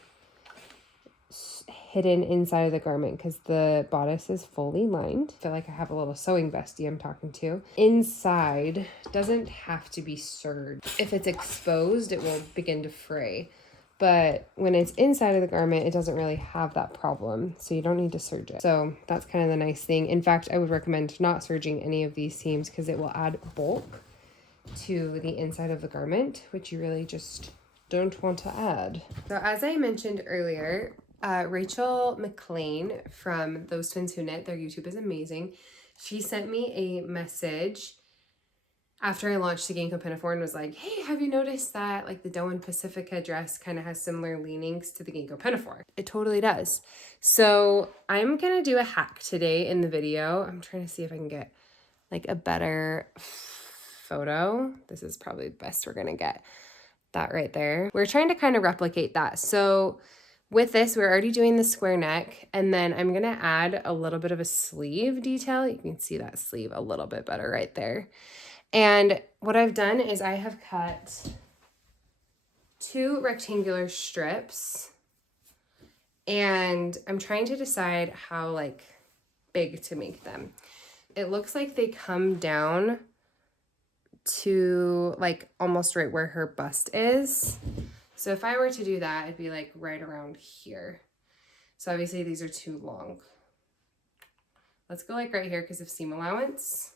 hidden inside of the garment because the bodice is fully lined. I feel like I have a little sewing bestie I'm talking to. Inside doesn't have to be serged. If it's exposed, it will begin to fray. But when it's inside of the garment, it doesn't really have that problem. So you don't need to serge it. So that's kind of the nice thing. In fact, I would recommend not serging any of these seams because it will add bulk to the inside of the garment, which you really just don't want to add. So as I mentioned earlier, Rachel McLean from Those Twins Who Knit, their YouTube is amazing. She sent me a message after I launched the Ginkgo Pinafore and was like, hey, have you noticed that like the Doe and Pacifica dress kind of has similar leanings to the Ginkgo Pinafore? It totally does. So I'm gonna do a hack today in the video. I'm trying to see if I can get like a better photo. This is probably the best we're gonna get. That right there. We're trying to kind of replicate that. So with this, we're already doing the square neck, and then I'm gonna add a little bit of a sleeve detail. You can see that sleeve a little bit better right there. And what I've done is I have cut 2 rectangular strips, and I'm trying to decide how like big to make them. It looks like they come down to like almost right where her bust is. So if I were to do that, it'd be like right around here. So obviously these are too long. Let's go like right here because of seam allowance.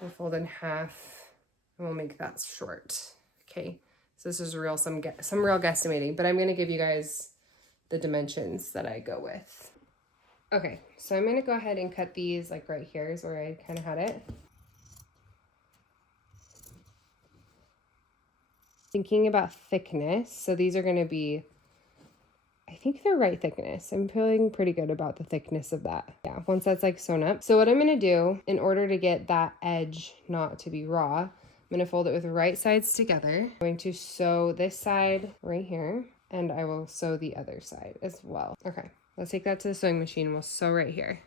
We'll fold in half and we'll make that short. Okay, so this is real, some real guesstimating, but I'm gonna give you guys the dimensions that I go with. Okay, so I'm gonna go ahead and cut these like right here is where I kind of had it. Thinking about thickness, so these are gonna be I think they're right thickness. I'm feeling pretty good about the thickness of that. Yeah, once that's like sewn up. So what I'm gonna do in order to get that edge not to be raw, I'm gonna fold it with the right sides together. I'm going to sew this side right here, and I will sew the other side as well. Okay, let's take that to the sewing machine and we'll sew right here.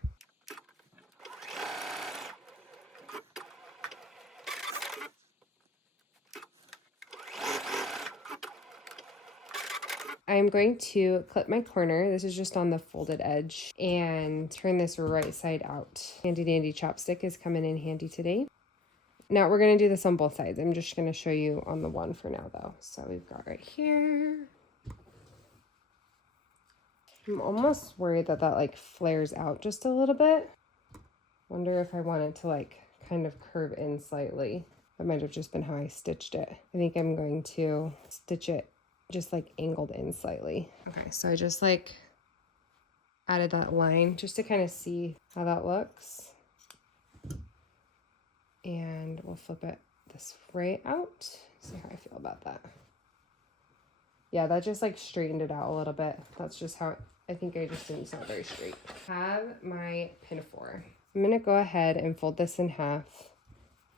I'm going to clip my corner. This is just on the folded edge, and turn this right side out. Handy dandy chopstick is coming in handy today. Now we're going to do this on both sides. I'm just going to show you on the one for now though. So we've got right here. I'm almost worried that that like flares out just a little bit. Wonder if I want it to like kind of curve in slightly. That might have just been how I stitched it. I think I'm going to stitch it just like angled in slightly. Okay, so I just like added that line just to kind of see how that looks. And we'll flip it this way out. See how I feel about that. Yeah, that just like straightened it out a little bit. That's just how I think I just didn't sew it very straight. I have my pinafore. I'm gonna go ahead and fold this in half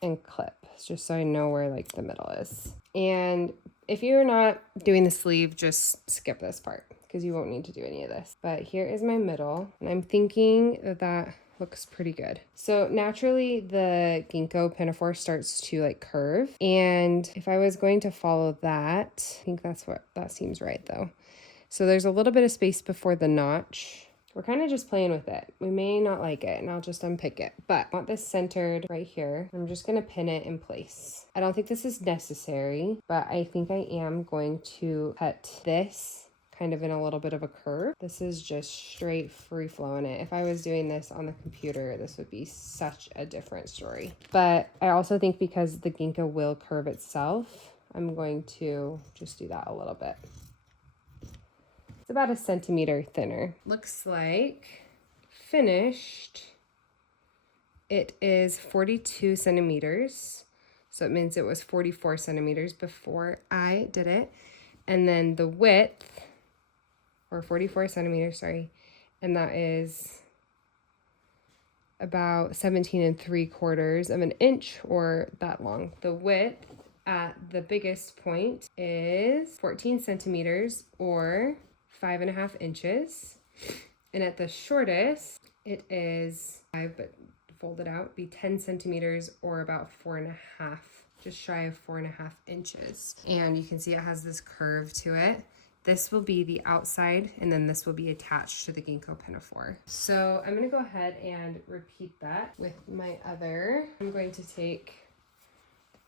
and clip just so I know where like the middle is. And if you're not doing the sleeve, just skip this part because you won't need to do any of this. But here is my middle, and I'm thinking that that looks pretty good. So naturally the Ginkgo Pinafore starts to like curve, and if I was going to follow that, I think that seems right though. So there's a little bit of space before the notch. We're kind of just playing with it. We may not like it, and I'll just unpick it. But I want this centered right here. I'm just going to pin it in place. I don't think this is necessary, but I think I am going to cut this kind of in a little bit of a curve. This is just straight free flowing it. If I was doing this on the computer, this would be such a different story. But I also think because the Ginkgo will curve itself, I'm going to just do that a little bit. It's about 1 centimeter thinner. Looks like finished. It is 42 centimeters. So it means it was 44 centimeters before I did it. And then the width, or 44 centimeters, sorry, and that is about 17¾ of an inch, or that long. The width at the biggest point is 14 centimeters, or 5½ inches, and at the shortest it is 5, but folded out, be 10 centimeters, or about 4½, just shy of 4½ inches. And you can see it has this curve to it. This will be the outside, and then this will be attached to the Ginkgo Pinafore. So I'm going to go ahead and repeat that with my other. I'm going to take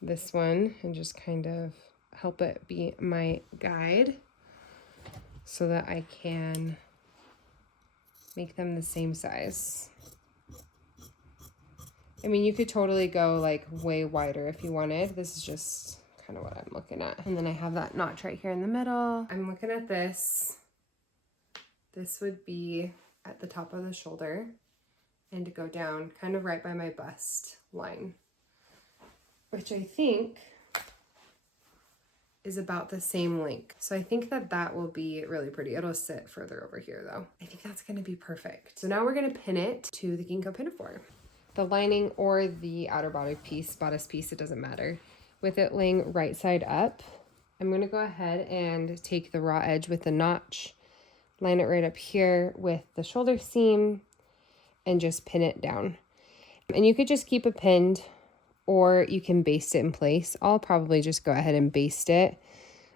this one and just kind of help it be my guide, so that I can make them the same size. I mean, you could totally go like way wider if you wanted. This is just kind of what I'm looking at. And then I have that notch right here in the middle. I'm looking at this. This would be at the top of the shoulder and to go down kind of right by my bust line, which I think is about the same length. So I think that that will be really pretty. It'll sit further over here though. I think that's gonna be perfect. So now we're gonna pin it to the Ginkgo Pinafore. The lining or the outer bodice piece, it doesn't matter. With it laying right side up, I'm gonna go ahead and take the raw edge with the notch, line it right up here with the shoulder seam, and just pin it down. And you could just keep it pinned, or you can baste it in place. I'll probably just go ahead and baste it.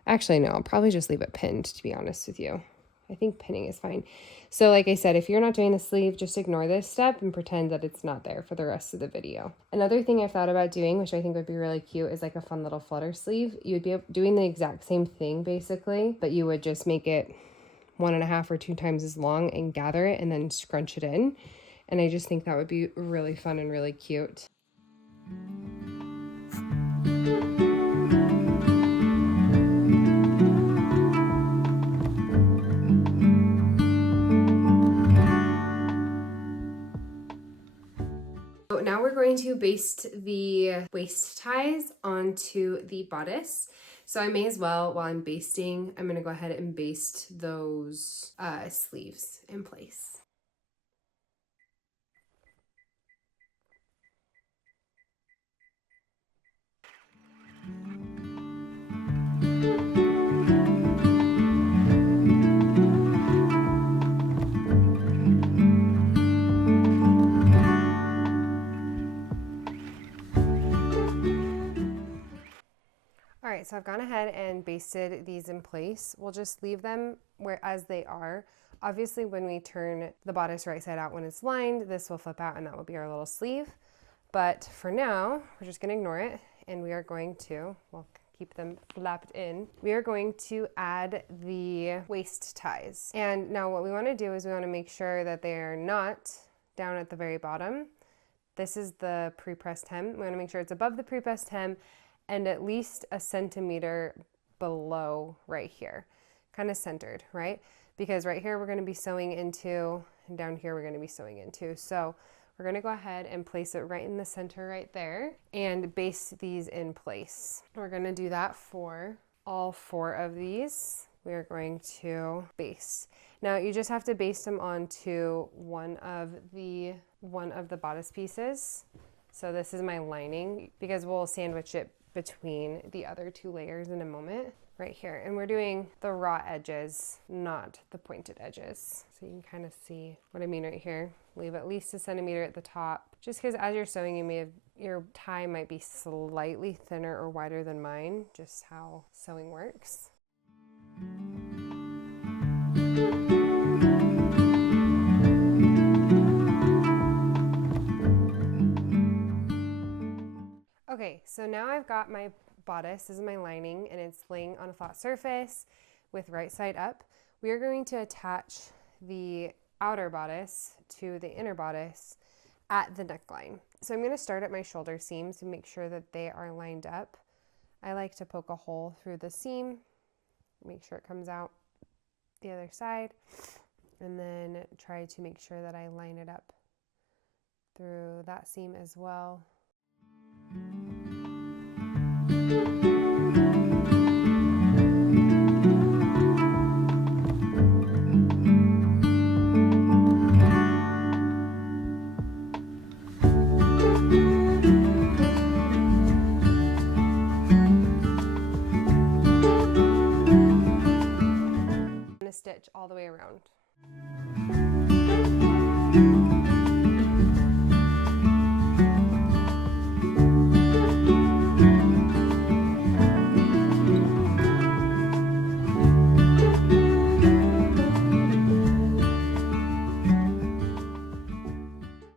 Actually, no, I'll probably just leave it pinned, to be honest with you. I think pinning is fine. So like I said, if you're not doing the sleeve, just ignore this step and pretend that it's not there for the rest of the video. Another thing I've thought about doing, which I think would be really cute, is like a fun little flutter sleeve. You would be doing the exact same thing basically, but you would just make it 1½ or 2 times as long and gather it and then scrunch it in. And I just think that would be really fun and really cute. So now we're going to baste the waist ties onto the bodice. So I may as well, while I'm basting, I'm gonna go ahead and baste those sleeves in place. All right, so I've gone ahead and basted these in place. We'll just leave them as they are. Obviously, when we turn the bodice right side out when it's lined, this will flip out and that will be our little sleeve. But for now, we're just gonna ignore it and we are going to, well, keep them flapped in. We are going to add the waist ties. And now what we wanna do is we wanna make sure that they are not down at the very bottom. This is the pre-pressed hem. We wanna make sure it's above the pre-pressed hem and at least a centimeter below right here, kind of centered, right? Because right here we're gonna be sewing into, and down here we're gonna be sewing into. So we're gonna go ahead and place it right in the center right there and baste these in place. We're gonna do that for all 4 of these. We are going to baste. Now you just have to baste them onto one of the bodice pieces. So this is my lining because we'll sandwich it between the other 2 layers in a moment right here. And we're doing the raw edges, not the pointed edges. So you can kind of see what I mean right here. Leave at least a centimeter at the top, just because as you're sewing, your tie might be slightly thinner or wider than mine, just how sewing works. Okay, so now I've got my bodice, this is my lining, and it's laying on a flat surface with right side up. We are going to attach the outer bodice to the inner bodice at the neckline. So I'm going to start at my shoulder seams to make sure that they are lined up. I like to poke a hole through the seam, make sure it comes out the other side, and then try to make sure that I line it up through that seam as well. Stitch all the way around.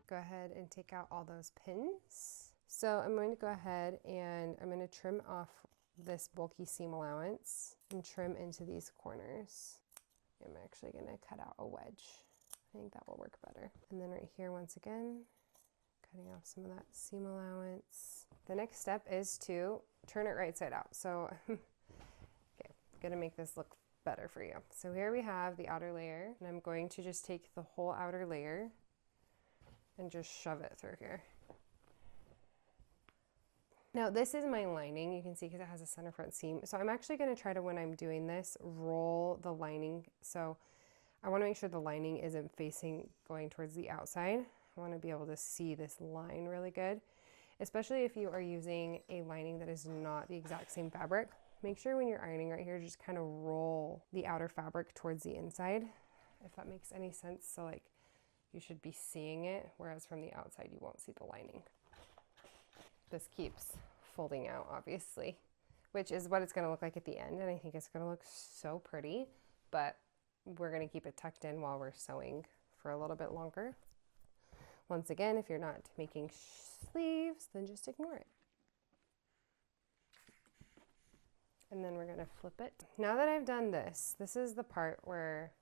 Go ahead and take out all those pins. So I'm going to go ahead and I'm going to trim off this bulky seam allowance and trim into these corners. I'm actually going to cut out a wedge. I think that will work better. And then right here, once again, cutting off some of that seam allowance. The next step is to turn it right side out. So, okay, I'm going to make this look better for you. So here we have the outer layer, and I'm going to just take the whole outer layer and just shove it through here. Now this is my lining, you can see, because it has a center front seam. So I'm actually going to try to, when I'm doing this, roll the lining. So I want to make sure the lining isn't facing going towards the outside. I want to be able to see this line really good, especially if you are using a lining that is not the exact same fabric. Make sure when you're ironing right here, just kind of roll the outer fabric towards the inside, if that makes any sense. So like you should be seeing it, whereas from the outside you won't see the lining. This keeps folding out, obviously, which is what it's going to look like at the end, and I think it's going to look so pretty, but we're going to keep it tucked in while we're sewing for a little bit longer. Once again, if you're not making sleeves, then just ignore it. And then we're going to flip it. Now that I've done this, this is the part where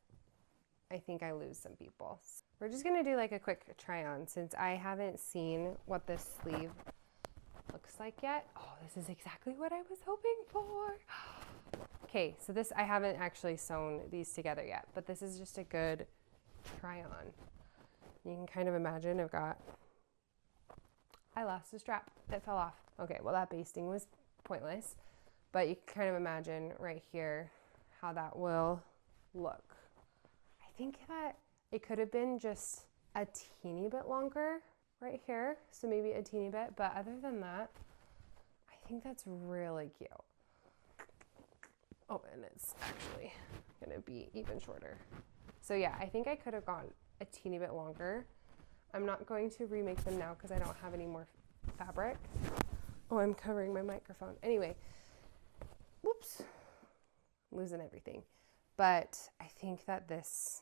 I think I lose some people. We're just going to do like a quick try on, since I haven't seen what this sleeve looks like yet. Oh, this is exactly what I was hoping for. Okay, so this, I haven't actually sewn these together yet, but this is just a good try on. You can kind of imagine I lost a strap that fell off. Okay, well that basting was pointless, but you can kind of imagine right here how that will look. I think that it could have been just a teeny bit longer right here, so maybe a teeny bit, but other than that, I think that's really cute. Oh, and it's actually gonna be even shorter. So yeah, I think I could have gone a teeny bit longer. I'm not going to remake them now because I don't have any more fabric. Oh, I'm covering my microphone. Anyway, whoops, losing everything. But I think that this,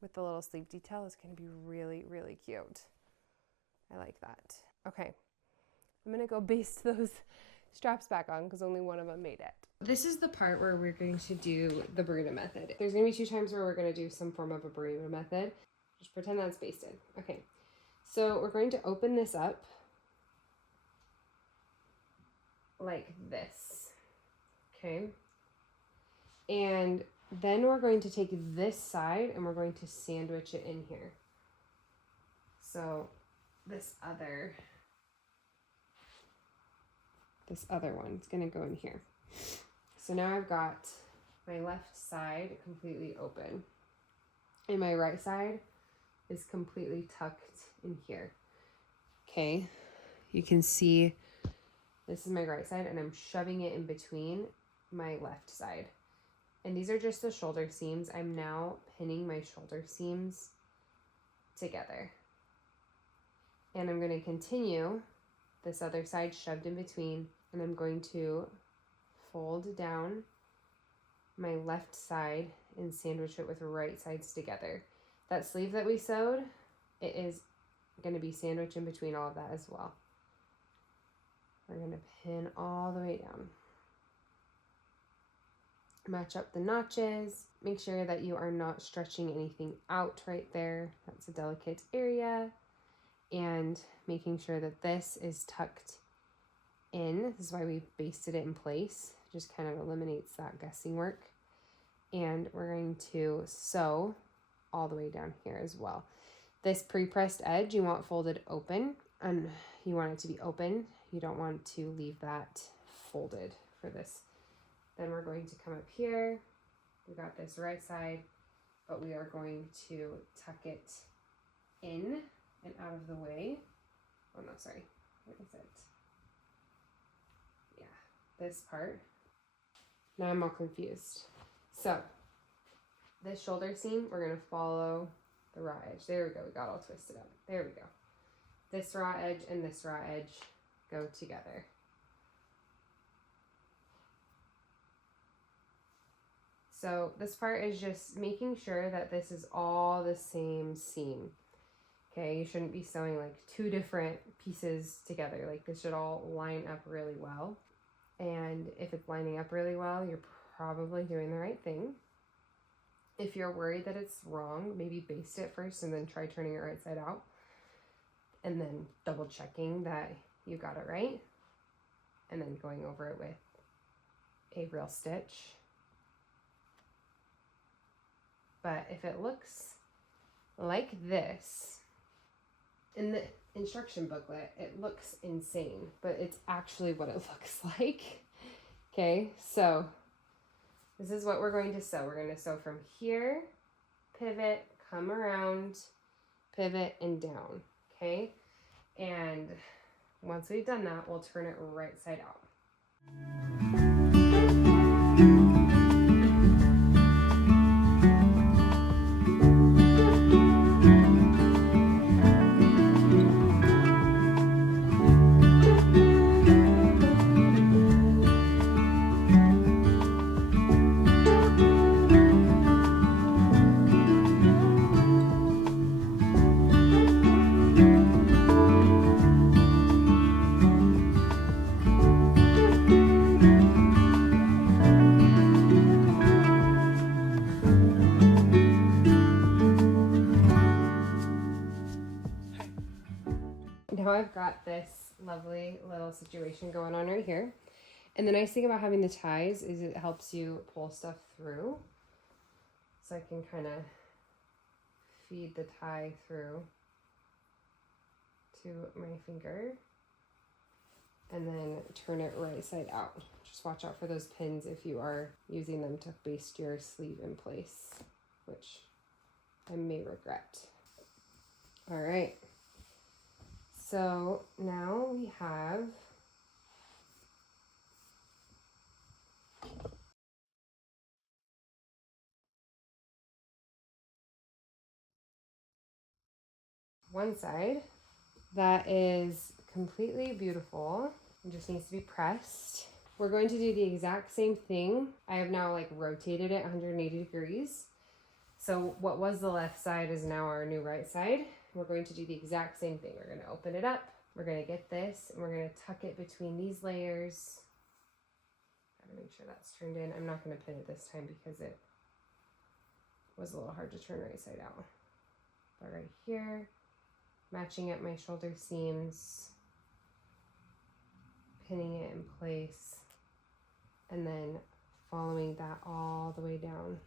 with the little sleeve detail, is gonna be really, really cute. I like that. Okay, I'm gonna go baste those straps back on because only one of them made it. This is the part where we're going to do the burrito method. There's gonna be 2 times where we're gonna do some form of a burrito method. Just pretend that's basted. Okay, so we're going to open this up like this, okay? And then we're going to take this side and we're going to sandwich it in here. So this other one is gonna go in here. So now I've got my left side completely open and my right side is completely tucked in here. Okay, you can see this is my right side and I'm shoving it in between my left side. And these are just the shoulder seams. I'm now pinning my shoulder seams together. And I'm going to continue this other side shoved in between, and I'm going to fold down my left side and sandwich it with right sides together. That sleeve that we sewed, it is going to be sandwiched in between all of that as well. We're going to pin all the way down. Match up the notches. Make sure that you are not stretching anything out right there. That's a delicate area. And making sure that this is tucked in. This is why we basted it in place. Just kind of eliminates that guessing work. And we're going to sew all the way down here as well. This pre-pressed edge you want folded open, and you want it to be open. You don't want to leave that folded for this. Then we're going to come up here. We got this right side, but we are going to tuck it in and out of the way. Oh no, sorry. What is it? Yeah, this part. Now I'm all confused. So this shoulder seam, we're gonna follow the raw edge. There we go, we got all twisted up. There we go. This raw edge and this raw edge go together. So this part is just making sure that this is all the same seam. Okay, you shouldn't be sewing like 2 different pieces together. Like this should all line up really well. And if it's lining up really well, you're probably doing the right thing. If you're worried that it's wrong, maybe baste it first and then try turning it right side out. And then double checking that you got it right. And then going over it with a real stitch. But if it looks like this, in the instruction booklet, it looks insane, but it's actually what it looks like. Okay, so this is what we're going to sew. We're going to sew from here, pivot, come around, pivot, and down, okay? And once we've done that, we'll turn it right side out. Now I've got this lovely little situation going on right here. And the nice thing about having the ties is it helps you pull stuff through. So I can kind of feed the tie through to my finger. and then turn it right side out. Just watch out for those pins if you are using them to baste your sleeve in place, which I may regret. All right, so now we have one side that is completely beautiful. It just needs to be pressed. We're going to do the exact same thing. I have now like rotated it 180 degrees. So what was the left side is now our new right side. We're going to do the exact same thing. We're going to open it up. We're going to get this and we're going to tuck it between these layers. Gotta make sure that's turned in. I'm not going to pin it this time because it was a little hard to turn right side out. But right here, matching at my shoulder seams, pinning it in place, and then following that all the way down.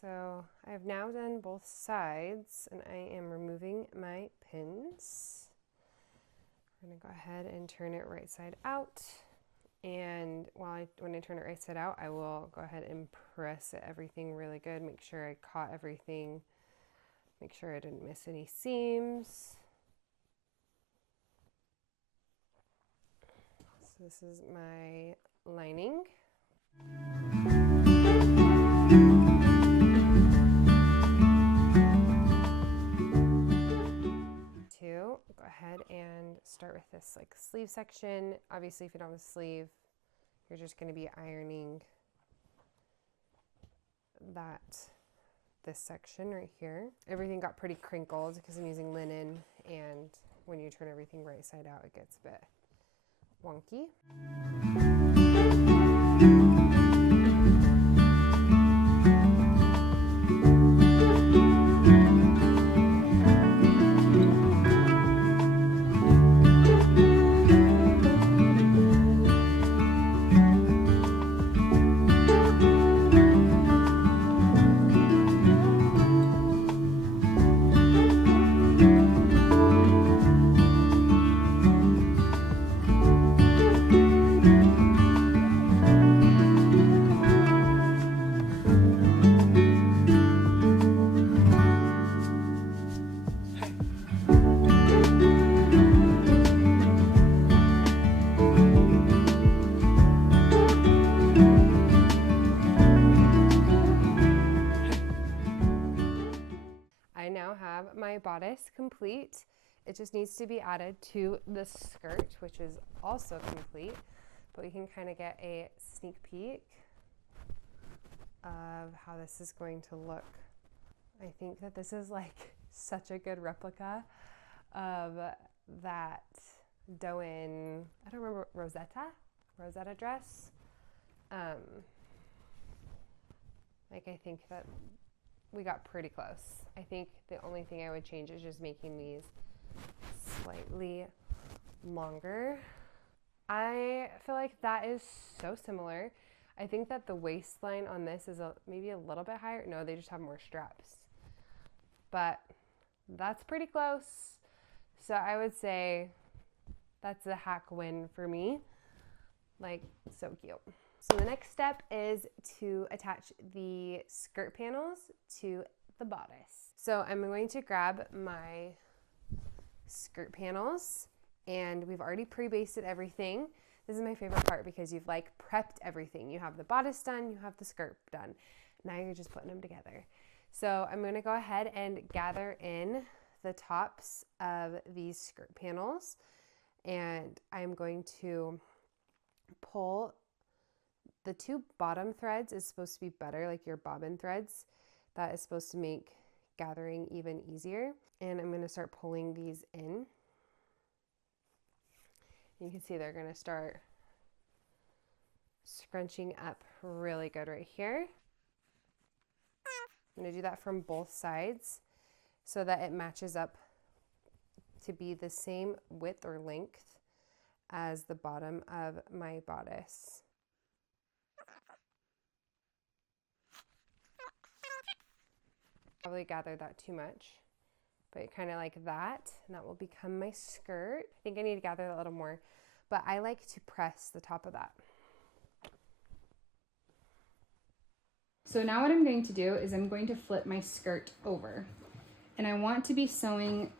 So I've now done both sides and I am removing my pins. I'm going to go ahead and turn it right side out. And when I turn it right side out, I will go ahead and press everything really good. Make sure I caught everything. Make sure I didn't miss any seams. So this is my lining. Go ahead and start with this like sleeve section. Obviously, if you don't have a sleeve, you're just going to be ironing this section right here. Everything got pretty crinkled because I'm using linen, and when you turn everything right side out, it gets a bit wonky. My bodice complete. It just needs to be added to the skirt, which is also complete, but we can kind of get a sneak peek of how this is going to look. I think that this is like such a good replica of that Doan, I don't remember, Rosetta dress. Like I think that we got pretty close. I think the only thing I would change is just making these slightly longer. I feel like that is so similar. I think that the waistline on this is maybe a little bit higher. No, they just have more straps. But that's pretty close. So I would say that's a hack win for me. Like, so cute. So the next step is to attach the skirt panels to the bodice. So I'm going to grab my skirt panels, and we've already pre-basted everything. This is my favorite part because you've like prepped everything. You have the bodice done, you have the skirt done. Now you're just putting them together. So I'm going to go ahead and gather in the tops of these skirt panels, and I'm going to pull the two bottom threads is supposed to be better, like your bobbin threads. That is supposed to make gathering even easier. And I'm going to start pulling these in. You can see they're going to start scrunching up really good right here. I'm going to do that from both sides so that it matches up to be the same width or length as the bottom of my bodice. Probably gathered that too much, but kind of like that, and that will become my skirt. I think I need to gather that a little more, but I like to press the top of that. So now what I'm going to do is I'm going to flip my skirt over, and I want to be sewing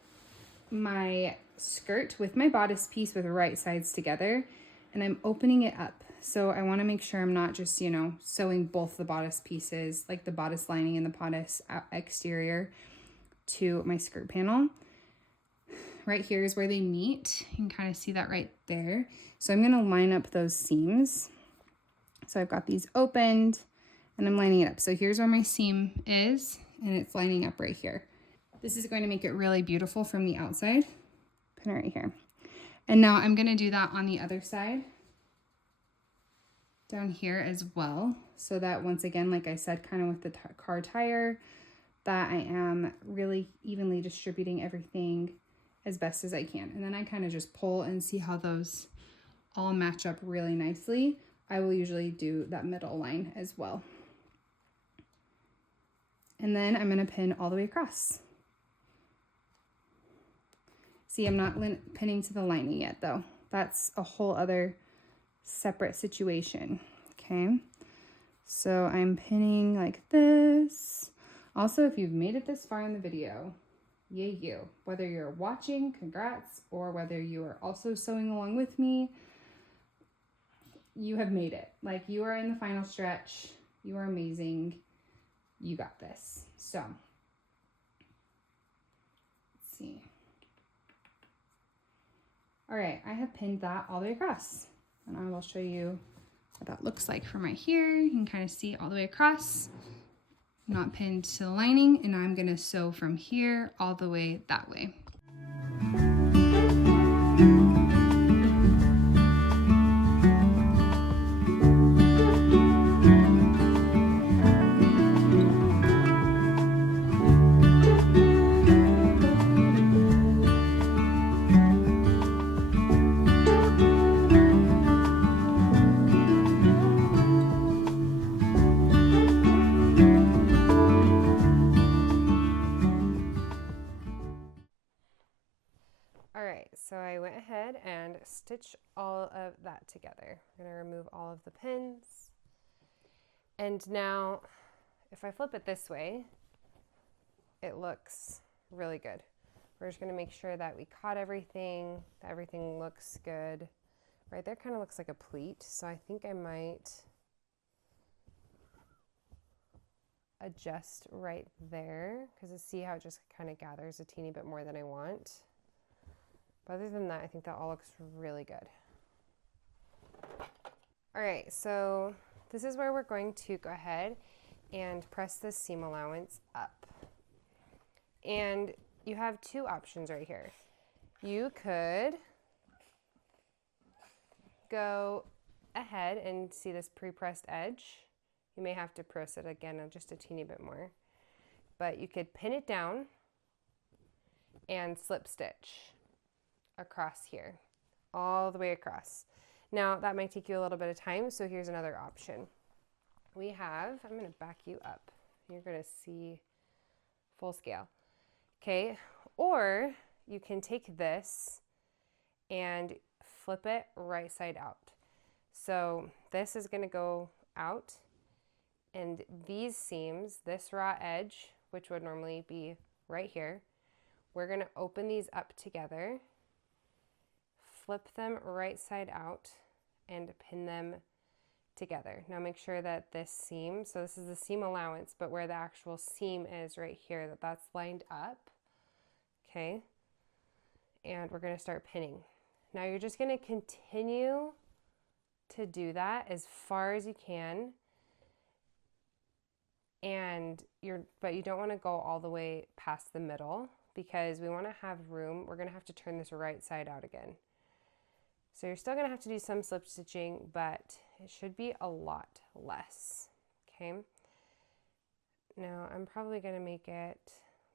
my skirt with my bodice piece with the right sides together, and I'm opening it up. So I want to make sure I'm not just, you know, sewing both the bodice pieces, like the bodice lining and the bodice exterior, to my skirt panel. Right here is where they meet. You can kind of see that right there. So I'm going to line up those seams. So I've got these opened and I'm lining it up. So here's where my seam is, and it's lining up right here. This is going to make it really beautiful from the outside. Pin it right here. And now I'm going to do that on the other side, down here as well, so that once again, like I said, kind of with the car tire, that I am really evenly distributing everything as best as I can. And then I kind of just pull and see how those all match up really nicely. I will usually do that middle line as well. And then I'm going to pin all the way across. See, I'm not pinning to the lining yet though. That's a whole other separate situation. Okay, so I'm pinning like this. Also, if you've made it this far in the video, yay you. Whether you're watching, congrats, or whether you are also sewing along with me, you have made it. Like, you are in the final stretch. You are amazing. You got this. So, let's see. All right, I have pinned that all the way across, and I will show you what that looks like from right here. You can kind of see all the way across, not pinned to the lining, and I'm gonna sew from here all the way that way. So I went ahead and stitched all of that together. I'm going to remove all of the pins. And now, if I flip it this way, it looks really good. We're just going to make sure that we caught everything, that everything looks good. Right there kind of looks like a pleat, so I think I might adjust right there, because I see how it just kind of gathers a teeny bit more than I want. But other than that, I think that all looks really good. All right, so this is where we're going to go ahead and press the seam allowance up. And you have two options right here. You could go ahead and see this pre-pressed edge. You may have to press it again just a teeny bit more. But you could pin it down and slip stitch across here, all the way across. Now that might take you a little bit of time, so here's another option. We have, I'm going to back you up. You're going to see full scale. Okay, or you can take this and flip it right side out. So this is going to go out, and these seams, this raw edge, which would normally be right here, we're going to open these up together, flip them right side out, and pin them together. Now make sure that this seam, so this is the seam allowance, but where the actual seam is right here, that's lined up. Okay, and we're going to start pinning. Now you're just going to continue to do that as far as you can, but you don't want to go all the way past the middle, because we want to have room. We're going to have to turn this right side out again. So you're still going to have to do some slip stitching, but it should be a lot less. Okay. Now I'm probably going to make it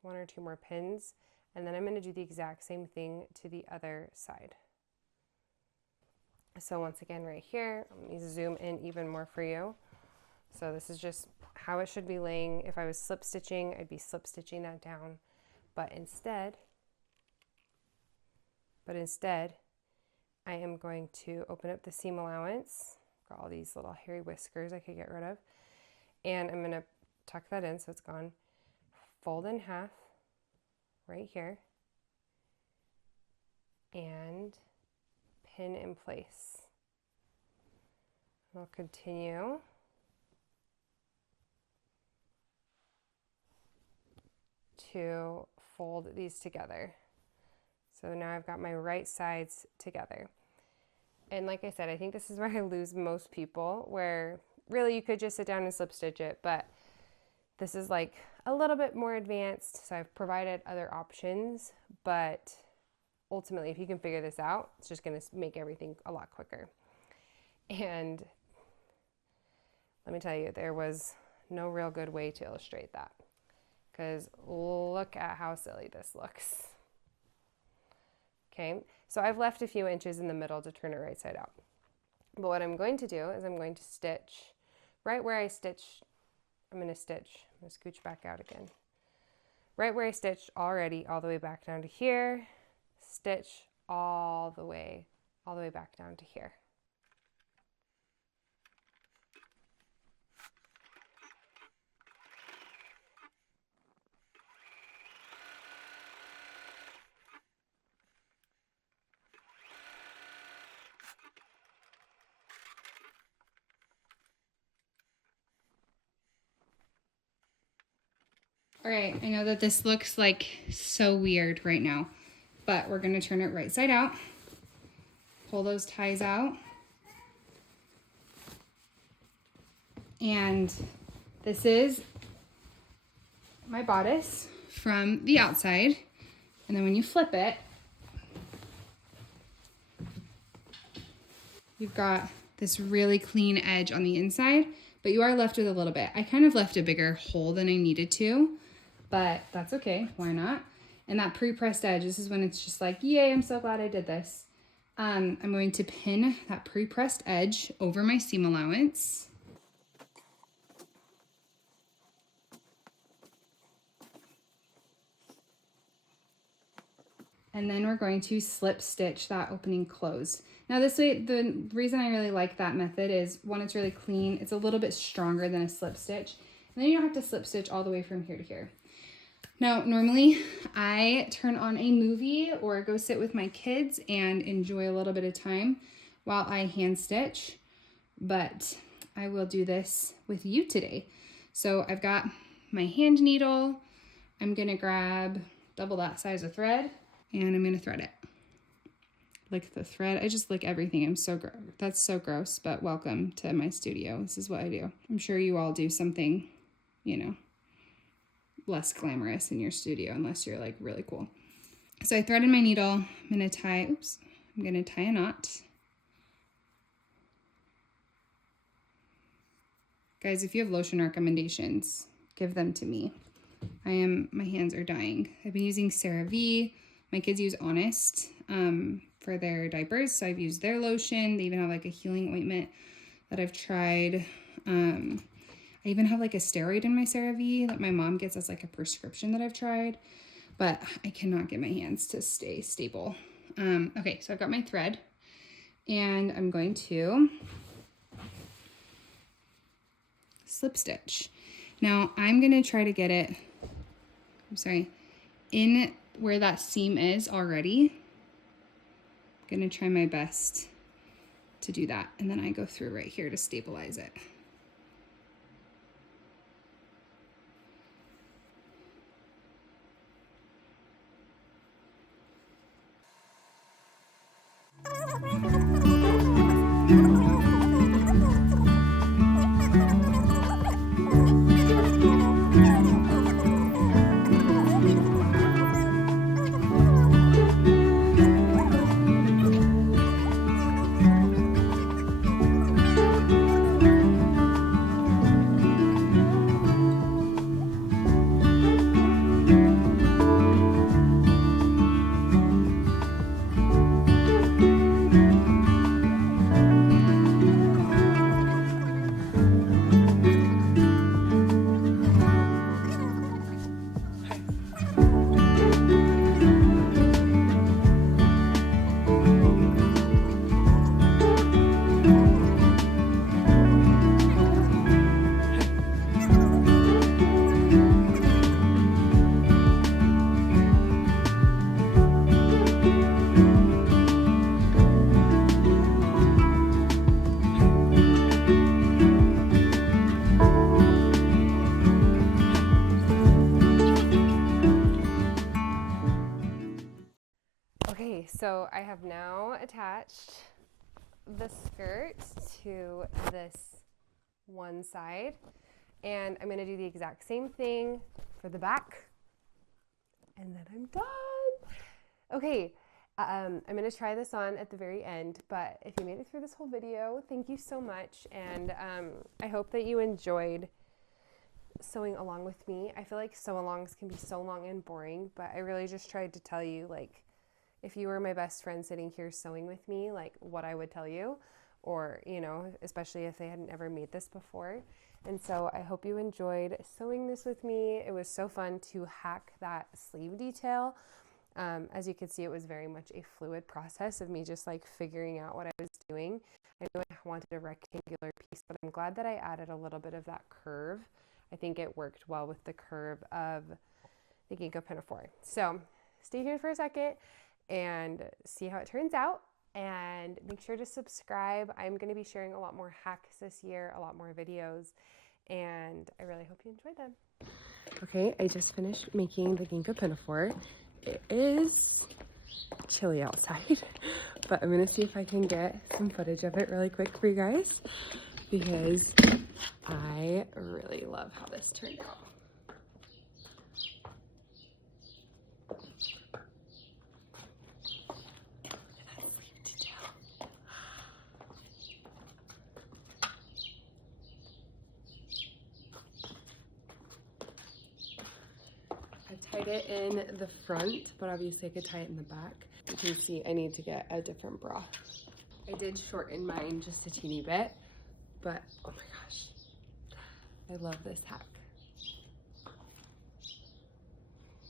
1 or 2 more pins, and then I'm going to do the exact same thing to the other side. So once again, right here, let me zoom in even more for you. So this is just how it should be laying. If I was slip stitching, I'd be slip stitching that down. But instead, I am going to open up the seam allowance. Got all these little hairy whiskers I could get rid of. And I'm going to tuck that in so it's gone. Fold in half right here. And pin in place. I'll continue. To fold these together. So now I've got my right sides together. And like I said, I think this is where I lose most people, where really you could just sit down and slip stitch it, but this is like a little bit more advanced, so I've provided other options, but ultimately if you can figure this out, it's just going to make everything a lot quicker. And let me tell you, there was no real good way to illustrate that, because look at how silly this looks. Okay, so I've left a few inches in the middle to turn it right side out. But what I'm going to do is I'm going to stitch right where I stitched. I'm going to scooch back out again. Right where I stitched already, all the way back down to here, stitch all the way back down to here. All right, I know that this looks like so weird right now, but we're gonna turn it right side out. Pull those ties out. And this is my bodice from the outside. And then when you flip it, you've got this really clean edge on the inside, but you are left with a little bit. I kind of left a bigger hole than I needed to, but that's okay, why not? And that pre-pressed edge, this is when it's just like, yay, I'm so glad I did this. I'm going to pin that pre-pressed edge over my seam allowance. And then we're going to slip stitch that opening close. Now this way, the reason I really like that method is, one, it's really clean. It's a little bit stronger than a slip stitch. And then you don't have to slip stitch all the way from here to here. Now, normally I turn on a movie or go sit with my kids and enjoy a little bit of time while I hand stitch, but I will do this with you today. So I've got my hand needle. I'm gonna grab double that size of thread and I'm gonna thread it. Lick the thread. I just lick everything. I'm so gross. That's so gross, but welcome to my studio. This is what I do. I'm sure you all do something, you know, less glamorous in your studio unless you're like really cool. So I threaded my needle. I'm gonna tie a knot. Guys, if you have lotion recommendations, give them to me. My hands are dying. I've been using CeraVe. My kids use Honest for their diapers, so I've used their lotion. They even have like a healing ointment that I've tried. I even have like a steroid in my CeraVe that my mom gets as like a prescription that I've tried, but I cannot get my hands to stay stable. Okay, so I've got my thread and I'm going to slip stitch. Now I'm gonna try to get it, in where that seam is already. I'm gonna try my best to do that. And then I go through right here to stabilize it. So I have now attached the skirt to this one side, and I'm going to do the exact same thing for the back, and then I'm done. Okay, I'm going to try this on at the very end, but if you made it through this whole video, thank you so much, and I hope that you enjoyed sewing along with me. I feel like sew-alongs can be so long and boring, but I really just tried to tell you, like, if you were my best friend sitting here sewing with me, like, what I would tell you, or, you know, especially if they hadn't ever made this before. And so I hope you enjoyed sewing this with me. It was so fun to hack that sleeve detail. As you can see, it was very much a fluid process of me just like figuring out what I was doing. I knew I wanted a rectangular piece, but I'm glad that I added a little bit of that curve. I think it worked well with the curve of the Ginkgo Pinafore. So stay tuned for a second and see how it turns out, and make sure to subscribe. I'm going to be sharing a lot more hacks this year, a lot more videos, and I really hope you enjoyed them. Okay, I just finished making the Ginkgo Pinafore. It is chilly outside, but I'm going to see if I can get some footage of it really quick for you guys, because I really love how this turned out. I tied it in the front, but obviously I could tie it in the back. You can see I need to get a different bra. I did shorten mine just a teeny bit, but oh my gosh, I love this hack.